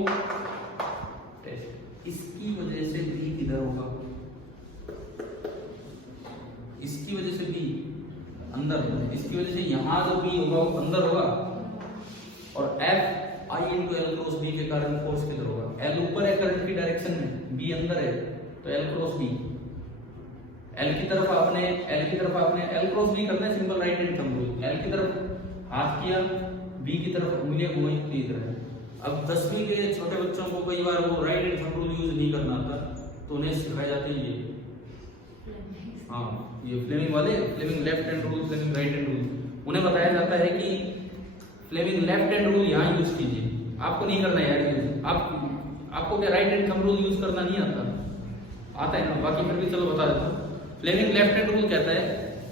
टेस्ट। इसकी वजह से बी किधर होगा? इसकी वजह से बी अंदर होगा, इसकी वजह से यहां जो बी होगा वो अंदर होगा, और F I into L cross B के कारण फोर्स किधर होगा? L ऊपर है करंट की डायरेक्शन में, B अंदर है, तो L क्रॉस B। L की तरफ आपने L क्रॉस B करना है, simple right hand thumb rule. L की तरफ हाथ किया, B की तरफ उंगलियां घुमाई, तो इधर है। अब 10वीं के छोटे बच्चों को कई बार वो right hand thumb rule use नहीं करना आता, तो उन्हें सिखाए जाते हैं ये, हाँ, ये फ्लेमिंग वाले, Fleming left hand rule, Fleming right hand rule. उन्हें बताया जाता है कि फ्लेमिंग लेफ्ट हैंड रूल यहाँ यूज कीजिए, आपको नहीं करना है यार यूज। आपको क्या right hand thumb rule use करना नहीं आता है ना, बाकी फिर भी चलो बता देता हूँ। फ्लेमिंग लेफ्ट हैंड रूल कहता है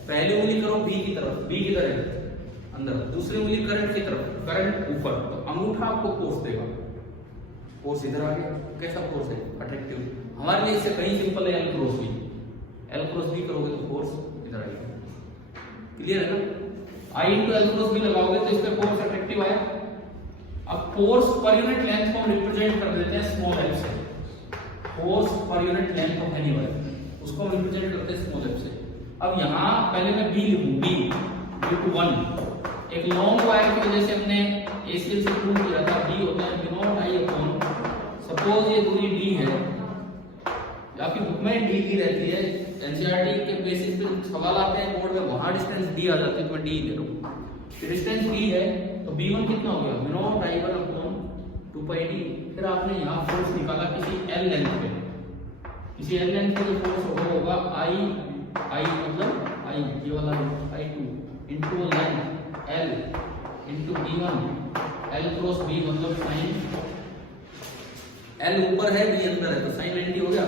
पहली उंगली करो बी की तरफ, बी की तरफ अंदर, दूसरी उंगली करंट की तरफ, करंट ऊपर, तो अंगूठा आपको फोर्स देगा, फोर्स इधर आ गया। कैसा फोर्स है? अट्रैक्टिव। हमारे लिए इससे कहीं सिंपल है, L cross B. L cross B करोगे तो फोर्स इधर आएगा। क्लियर है ना। I into L cross B लगाओगे तो इस पे फोर्स अट्रैक्टिव आया। अब फोर्स पर यूनिट लेंथ को हम रिप्रेजेंट कर देते हैं स्मॉल एफ से। फोर्स पर unit length of any wire उसको हम रिप्रेजेंट करते हैं स्मॉल एफ से। अब यहाँ पहले मैं बी लिखूं, बी ड्यू टू 1 एक लॉन्ग वायर की वजह से हमने एसीएल से प्रूव किया था बी होता है B naught I upon, suppose ये दूरी डी है, आपकी बुक में डी की रहती है, एनसीईआरटी के बेसिस पे सवाल आते हैं बोर्ड में, वहां डिस्टेंस डी आ जाती है तो मैं डी ले रहा हूं। डिस्टेंस डी है तो b1 कितना हो गया, बी नॉट आई1 अपॉन 2 पाई डी। फिर आपने यहाँ फोर्स निकाला किसी एल लेंथ पे, किसी एल लेंथ पे जो फोर्स होगा आई मतलब आई ये वाला I2 into length L into B1 L cross B मतलब साइन L ऊपर है B अंदर है तो साइन 90 हो गया।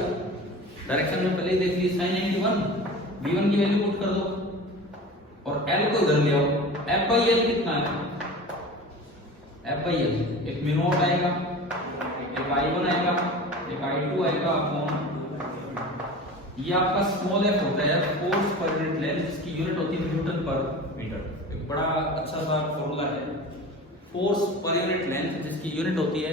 डायरेक्शन में पहले ही देख लीजिए साइन 91, B1 की वैल्यू पुट कर दो और L को इधर ले आओ। F बाई L कितना है, F बाई L एक म्यू नॉट आएगा, एक I1 आएगा, एक I2 आएगा अपॉन ये आपका स्मॉल एफ होता है फोर्स पर यूनिट लेंथ जिसकी यूनिट होती है न्यूटन पर मीटर। एक बड़ा अच्छा सा फॉर्मूला है फोर्स पर यूनिट लेंथ जिसकी यूनिट होती है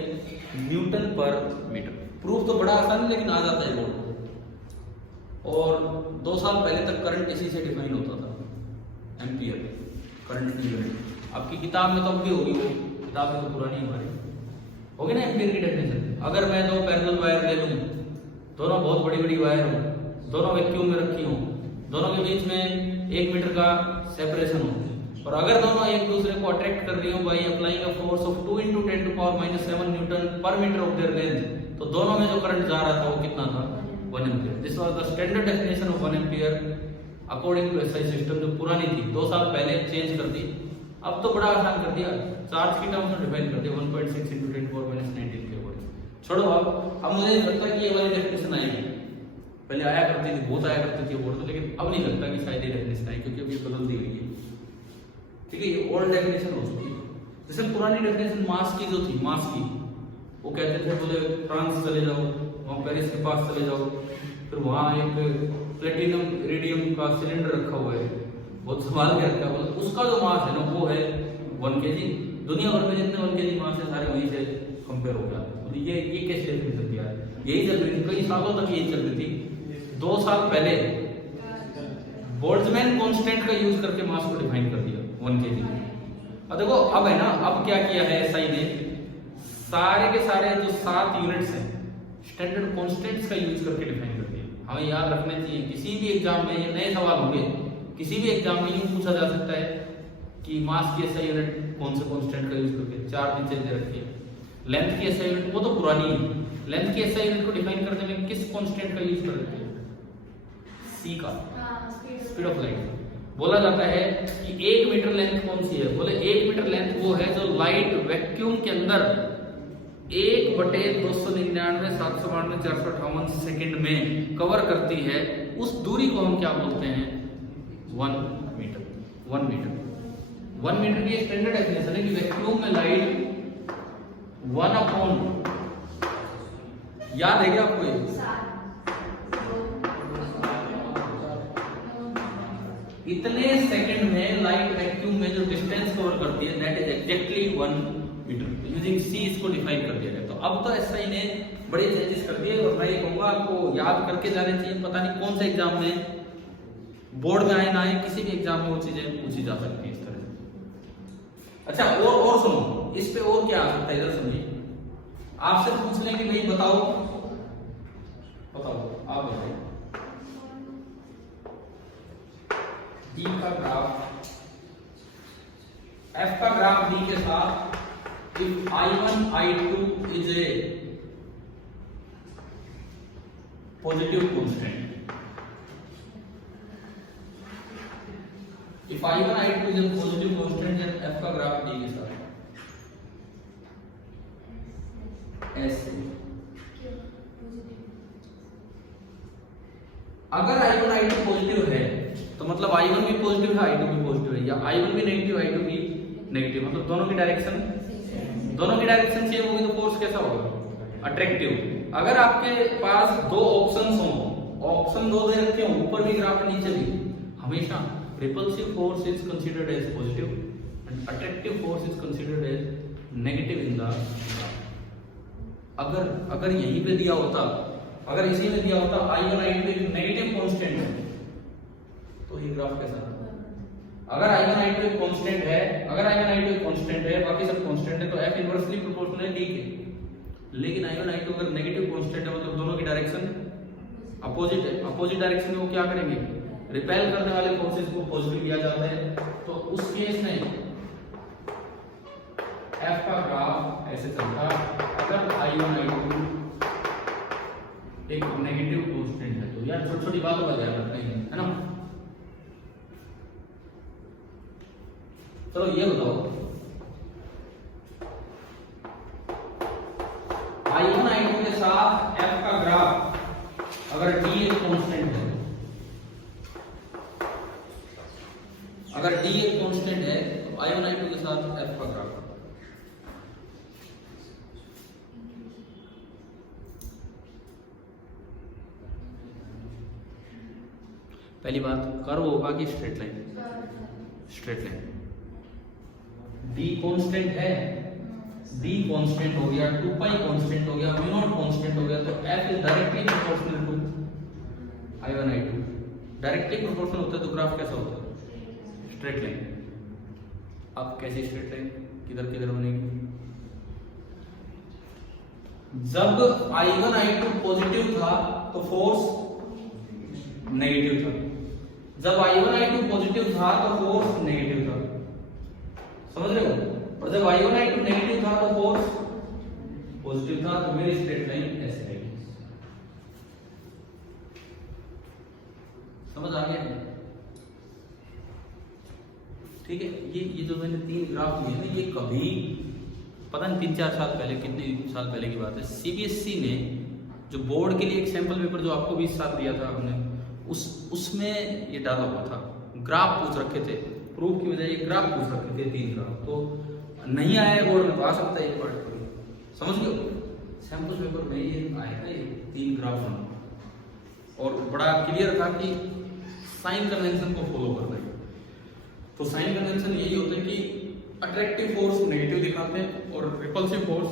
न्यूटन पर मीटर। प्रूफ तो बड़ा आसान है लेकिन आ जाता है बोर्ड को। और 2 साल पहले तक करंट इसी से डिफाइन होता था, एम्पियर करंट की यूनिट। आपकी किताब में तो अब भी होगी, वो किताब में तो पुरानी हमारी होगी ना एम्पियर की डेफिनेशन। अगर मैं 2 पैरेलल वायर ले लूं, दोनों बहुत बड़ी बड़ी वायर हो, दोनों वैक्यूम में रखी हो, दोनों के बीच में 1 मीटर का सेपरेशन हो और अगर दोनों एक दूसरे को अट्रैक्ट कर रही हो by applying a force of 2 × 10⁻⁻7 Newton पर मीटर ऑफ देयर लेंथ, तो दोनों में जो करंट जा रहा था वो कितना था 1 ampere. This was the standard definition of 1 ampere according to SI system, जो पुरानी थी 2 साल पहले चेंज कर दी। अब तो बड़ा आसान कर दिया, चार्ज की टर्म्स में डिफाइन कर दिया 1.6 × 10⁻⁻19 के अकॉर्डिंग। छोड़ो अब मुझे नहीं लगता कि ये वाली डेफिनेशन आएगी, पहले आया करती थी, बहुत आया करती थी बोर्ड में, लेकिन अब नहीं लगता कि शायद ये डेफिनेशन आई क्योंकि अभी बदल दी हुई है। ठीक है, ये ओल्ड डेफिनेशन हो चुकी है। जैसे पुरानी डेफिनेशन मास की जो थी, मास की वो कहते थे बोले फ्रांस चले जाओ, वहाँ पेरिस के पास चले जाओ, फिर वहाँ एक प्लेटिनम इरिडियम का सिलेंडर रखा हुआ है, बहुत संभाल के रखा है, उसका जो मास है ना वो है 1 kg। दुनिया भर में जितने 1 kg मास है सारे वहीं से कंपेयर हो गया। ये कैसे डेफिनेशन दिया है, यही चल रही थी कई सालों तक, यही चल रही थी। 2 साल पहले बोल्ट्जमैन कांस्टेंट का यूज करके मास को डिफाइन कर दिया 1 kg। अब देखो अब है ना, अब क्या किया है एसआई ने, सारे के सारे जो 7 यूनिट्स हैं स्टैंडर्ड कांस्टेंट्स का यूज करके डिफाइन कर दिया। हमें याद रखना चाहिए, किसी भी एग्जाम में ये नए सवाल होंगे, किसी भी एग्जाम में यूं पूछा जा सकता है कि मास की एसआई यूनिट कौन से कांस्टेंट का यूज करके, 4 नीचे दे रखी है। लेंथ की एसआई यूनिट वो तो पुरानी है, लेंथ की एसआई यूनिट को डिफाइन करने में किस कांस्टेंट का यूज कर रखी है, सी का, स्पीड ऑफ लाइट। बोला जाता है कि 1 मीटर लेंथ कौन सी है, बोले 1 मीटर लेंथ वो है जो लाइट वैक्यूम के अंदर 1/299,792,458 सेकंड में कवर करती है। उस दूरी को हम क्या बोलते हैं, 1 मीटर। 1 मीटर की स्टैंडर्ड डेफिनेशन है कि वैक्यूम में लाइट 1/, याद है क्या आपको ये? इतने सेकंड में लाइट वैक्यूम में जो डिस्टेंस कवर करती है that is exactly 1 metre. Using C इसको डिफाइन कर दिया गया। तो अब तो एसआई ने बड़े चेंजेस कर दिए और मैं ये कहूंगा आपको याद करके जाने चाहिए। पता नहीं कौन से एग्जाम में, बोर्ड में आए ना आए, किसी भी एग्जाम में वो चीजें पूछी जा सकती है इस तरह से। अच्छा और सुनो, इस पे और क्या आ सकता है, इधर सुनिए। आपसे पूछ लें कि भाई बताओ आप बताइए D का ग्राफ, F का ग्राफ D के साथ, if I1 I2 is a positive constant, if I1 I2 is a positive constant then F का ग्राफ D के साथ ऐसे। अगर I1 I2 पॉजिटिव है तो मतलब I1 भी पॉजिटिव है I2 भी पॉजिटिव है, या I1 भी नेगेटिव I2 भी नेगेटिव, मतलब दोनों की डायरेक्शन सेम होगी तो फोर्स कैसा होगा, अट्रैक्टिव। अगर आपके पास 2 ऑप्शंस हो, ऑप्शन 2 दे रखे हो, ऊपर भी ग्राफ नीचे भी, हमेशा repulsive force is considered as positive and attractive force is considered as negative in the graph. अगर यहीं पे दिया होता, अगर इसी में दिया होता I1 I2 एक नेगेटिव कांस्टेंट है तो ये ग्राफ कैसा था? अगर I1 I2 एक कांस्टेंट है, अगर I1 I2 एक कांस्टेंट है, बाकी सब कांस्टेंट है तो F इनवर्सली प्रोपोर्शनल है D के। लेकिन I1 I2 अगर नेगेटिव कांस्टेंट है मतलब दोनों की डायरेक्शन अपोजिट है, अपोजिट डायरेक्शन में वो क्या करेंगे? रिपेल करने वाले फोर्सेस को पॉजिटिव लिया जाता है। तो उस केस में F का ग्राफ ऐसे चलता अगर I1 I2 एक नेगेटिव कांस्टेंट है तो। यार छोटी छोटी बातों का ध्यान रखना है ना। चलो ये बताओ I1 I2 के साथ F का ग्राफ अगर D एक कांस्टेंट है, अगर D एक कांस्टेंट है तो I1 I2 के साथ F का ग्राफ पहली बात कर्व होगा कि straight line? Straight line. D constant है, D कांस्टेंट हो गया, 2 पाई कांस्टेंट हो गया, म्यू नॉट कांस्टेंट हो गया तो F is directly proportional to I1 I2। Directly proportional होता है तो ग्राफ कैसा होता है? Straight line. अब कैसी स्ट्रेट लाइन, किधर किधर बनेगी? जब I1 I2 पॉजिटिव था तो फोर्स नेगेटिव था, जब I1 I2 पॉजिटिव था तो फोर्स नेगेटिव था, समझ रहे हो? और जब I1 I2 नेगेटिव था तो फोर्स पॉजिटिव था। तो मेरी स्ट्रेट लाइन ऐसे है। समझ आ गया? ठीक है। ये जो मैंने 3 ग्राफ लिए ना, ये कभी पता नहीं 3-4 साल पहले, कितने साल पहले की बात है, सीबीएसई ने जो बोर्ड के लिए एक सैंपल पेपर जो आपको 20 साल दिया था हमने, उसमें ये डाला हुआ था। ग्राफ पूछ रखे थे, प्रूफ की बजाय ग्राफ पूछ रखे थे 3 ग्राफ। तो नहीं आया है बोर्ड में तो आ सकता है एक पार्ट को, समझ लो। सैंपल पेपर में ये आया था, ये 3 ग्राफ बना और बड़ा क्लियर था कि साइन कन्वेंशन को फॉलो करना है। तो साइन कन्वेंशन यही होता है कि अट्रैक्टिव फोर्स नेगेटिव दिखाते हैं और रिपल्सिव फोर्स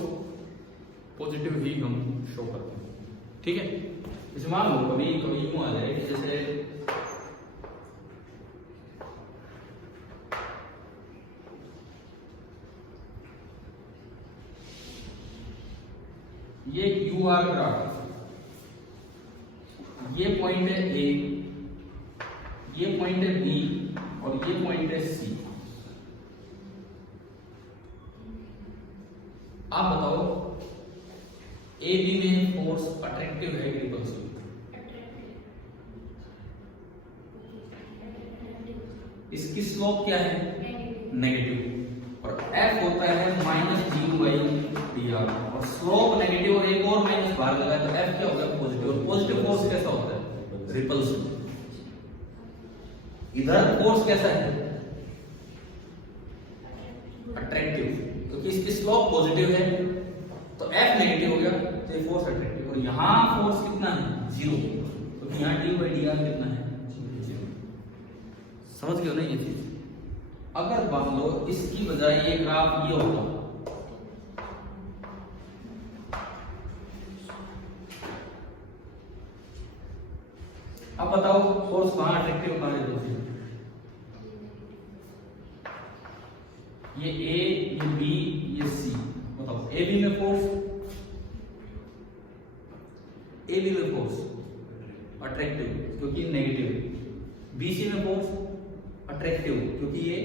पॉजिटिव ही हम शो करते हैं। ठीक है। इसे मान लो कभी कभी यूं आ जाए कि जैसे ये क्यू आर ग्राफ, ये पॉइंट है ए, ये पॉइंट है बी और ये पॉइंट है सी। आप बताओ ए बी में फोर्स अट्रैक्टिव है कि रिपल्सिव? इसकी स्लोप क्या है? नेगेटिव। और F होता है -du/dr और स्लोप नेगेटिव और एक और माइनस बाहर लगा तो F क्या होगा? पॉजिटिव। और पॉजिटिव फोर्स कैसा होता है? रिपल्सिव। इधर फोर्स कैसा है? अट्रैक्टिव, क्योंकि इसकी स्लोप पॉजिटिव है तो F नेगेटिव हो गया तो ये फोर्स अट्रैक्टिव। और यहां फोर्स कितना है? 0, क्योंकि यहां du/dr कितना है? 0। समझ गए हो ना ये चीज? अगर मान लो इसकी बजाय ये ग्राफ ये होगा, अब बताओ फोर्स कहां अट्रैक्टिव कहां रिपल्सिव? ये ए, ये बी, ये सी। बताओ ए बी में फोर्स, ए बी में फोर्स अट्रैक्टिव क्योंकि नेगेटिव, बी सी में फोर्स अट्रैक्टिव क्योंकि ये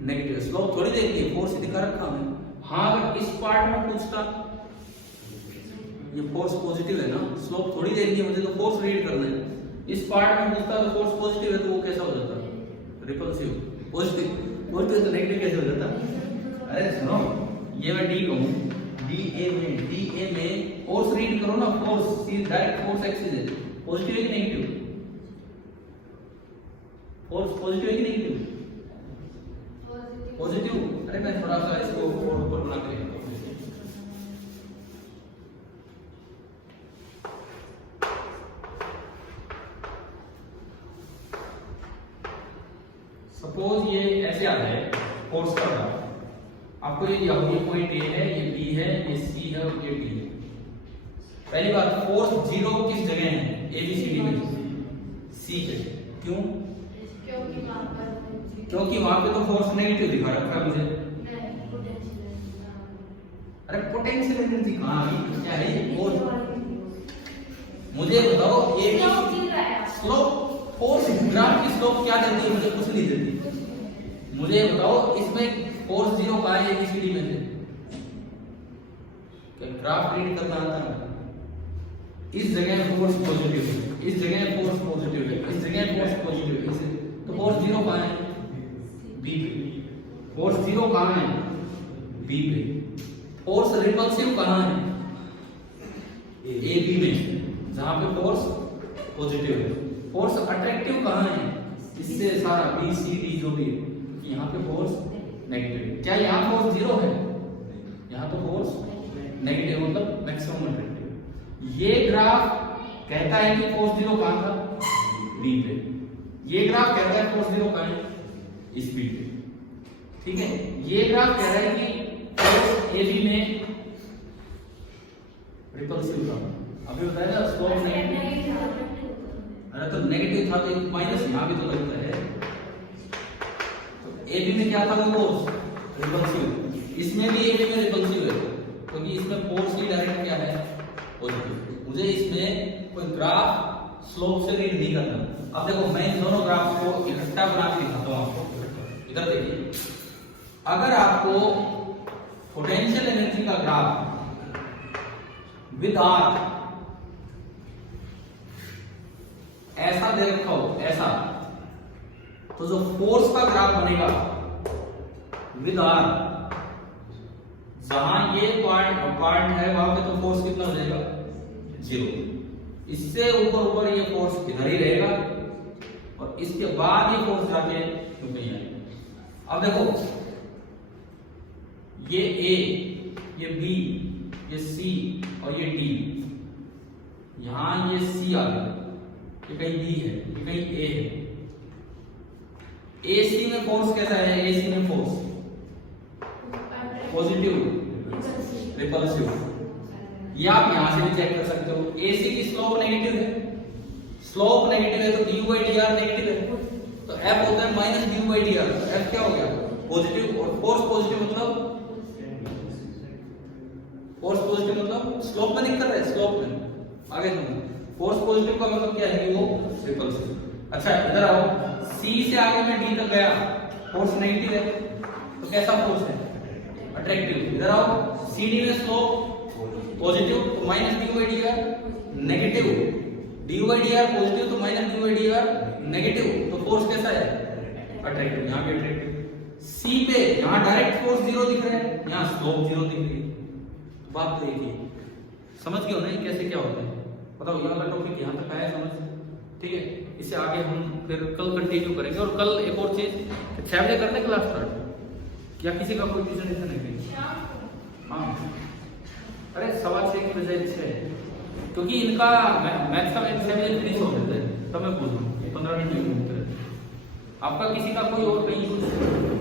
नेगेटिव। स्लोप थोड़ी देर की फोर्स दिखा रखा हमने। हाँ अगर इस पार्ट में पूछता ये फोर्स पॉजिटिव है ना, स्लोप थोड़ी देर की, मुझे तो फोर्स रीड करना है। इस पार्ट में पूछता तो फोर्स पॉजिटिव है तो वो कैसा हो जाता? रिपल्सिव। पॉजिटिव पॉजिटिव तो नेगेटिव कैसे हो जाता? अरे सुनो, ये मैं डी कहूं, डी ए में फोर्स रीड करो ना, फोर्स डायरेक्ट फोर्स एक्सिस है, पॉजिटिव है कि नेगेटिव? फोर्स पॉजिटिव है कि नेगेटिव? पॉजिटिव। अरे मैं थोड़ा सा इसको ऊपर बना के फोर्स का ग्राफ। आपको ये पॉइंट ए है, ये बी है, ये सी है और ये डी है। पहली बात, फोर्स जीरो किस जगह है? ए बी सी डी में सी पे। क्यों? क्योंकि वहां पे तो फोर्स नेगेटिव दिखा रखा है मुझे। अरे पोटेंशियल एनर्जी कहाँ है? क्या है ये फोर्स? मुझे बताओ, A B slope, force graph की स्लोप क्या देती है? मुझे कुछ नहीं देती। मुझे बताओ इसमें फोर्स जीरो कहाँ है एबीसीडी में से? ग्राफ रीड करना आता है। इस जगह फोर्स पॉजिटिव है, इस जगह फोर्स पॉजिटिव है, इस जगह फोर्स पॉजिटिव है, तो फोर्स जीरो कहाँ है? बी पे। फोर्स जीरो कहाँ है? बी पे। फोर्स रिपल्सिव कहाँ है? ए बी में, जहां पे फोर्स पॉजिटिव है। फोर्स अट्रैक्टिव कहाँ है? इससे सारा बी सी डी जो भी है, यहाँ पे फोर्स नेगेटिव है। क्या यहाँ फोर्स जीरो है? यहाँ तो फोर्स नेगेटिव, मतलब मैक्सिमम अट्रैक्टिव। ये ग्राफ कहता है कि फोर्स जीरो कहाँ था? बी पे। ये ग्राफ कहता है फोर्स जीरो कहाँ है? इस बी पे। ठीक है, ये ग्राफ कह रहा है कि फोर्स ए बी में रिपल्सिव था। अभी बताया ना स्लोप नेगेटिव। अरे तो नेगेटिव था तो माइनस यहाँ भी तो लगता है। तो ए बी में क्या था वो फोर्स? रिपल्सिव। इसमें भी ए बी में रिपल्सिव है, क्योंकि इसमें फोर्स ही डायरेक्ट क्या है? पॉजिटिव। मुझे इसमें कोई ग्राफ स्लोप से रीड नहीं करना। अब देखो, मैं इन दोनों ग्राफ को इकट्ठा बना के दिखाता हूँ आपको। इधर देखिए, अगर आपको पोटेंशियल एनर्जी का ग्राफ विद आर ऐसा दे रखा हो, ऐसा, तो जो फोर्स का ग्राफ बनेगा विद आर, जहां ये पॉइंट है वहां पे तो फोर्स कितना हो जाएगा? जीरो। इससे ऊपर ये फोर्स इधर ही रहेगा और इसके बाद ये फोर्स जाके नहीं आएगा। अब देखो, ये ए, ये बी, ये सी और ये डी, यहां ये सी आ गया, ये कहीं बी है, ये कहीं ए है। ए सी में फोर्स कैसा है? ए सी में फोर्स पॉजिटिव, रिपल्सिव। ये आप यहां से भी चेक कर सकते हो। ए सी की स्लोप नेगेटिव है, स्लोप नेगेटिव है तो D by D R negative है, तो एफ होता है minus D by D are. F क्या हो गया? पॉजिटिव। और फोर्स पॉजिटिव मतलब, फोर्स पॉजिटिव मतलब स्लोप में नहीं कर रहे, स्लोप में आगे सुनो। फोर्स पॉजिटिव का मतलब क्या है? वो रिपल्सिव। अच्छा इधर आओ, सी से आगे मैं डी तक गया, फोर्स नेगेटिव है, तो कैसा फोर्स है? अट्रैक्टिव। इधर आओ, सी डी में स्लोप पॉजिटिव तो minus D by D R, negative. D by D R positive तो minus D by D R negative, तो फोर्स कैसा है? अट्रैक्टिव। यहाँ पे अट्रैक्टिव। सी पे यहाँ डायरेक्ट फोर्स जीरो दिख रहा है, यहाँ स्लोप जीरो दिख रही है। बात तो एक ही, समझ गए हो ना कैसे क्या होता है? बताओ, यहाँ का टॉपिक यहाँ तक आया समझ? ठीक है, इससे आगे हम फिर कल कंटिन्यू करेंगे। और कल एक और चीज, 6 बजे करने क्लास स्टार्ट, क्या किसी का कोई ट्यूशन नहीं? हाँ, अरे 6:15 की बजाय 6, क्योंकि इनका मैक्सिमम 6 बजे फिनिश हो जाता है, तब मैं पूछ रहा हूँ 15 मिनट में घूमते रहते। आपका किसी का कोई और कहीं कुछ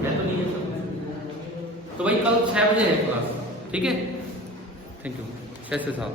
है तो नहीं है सब? तो भाई कल 6 बजे है क्लास, ठीक है? Thank you. 6 से 7।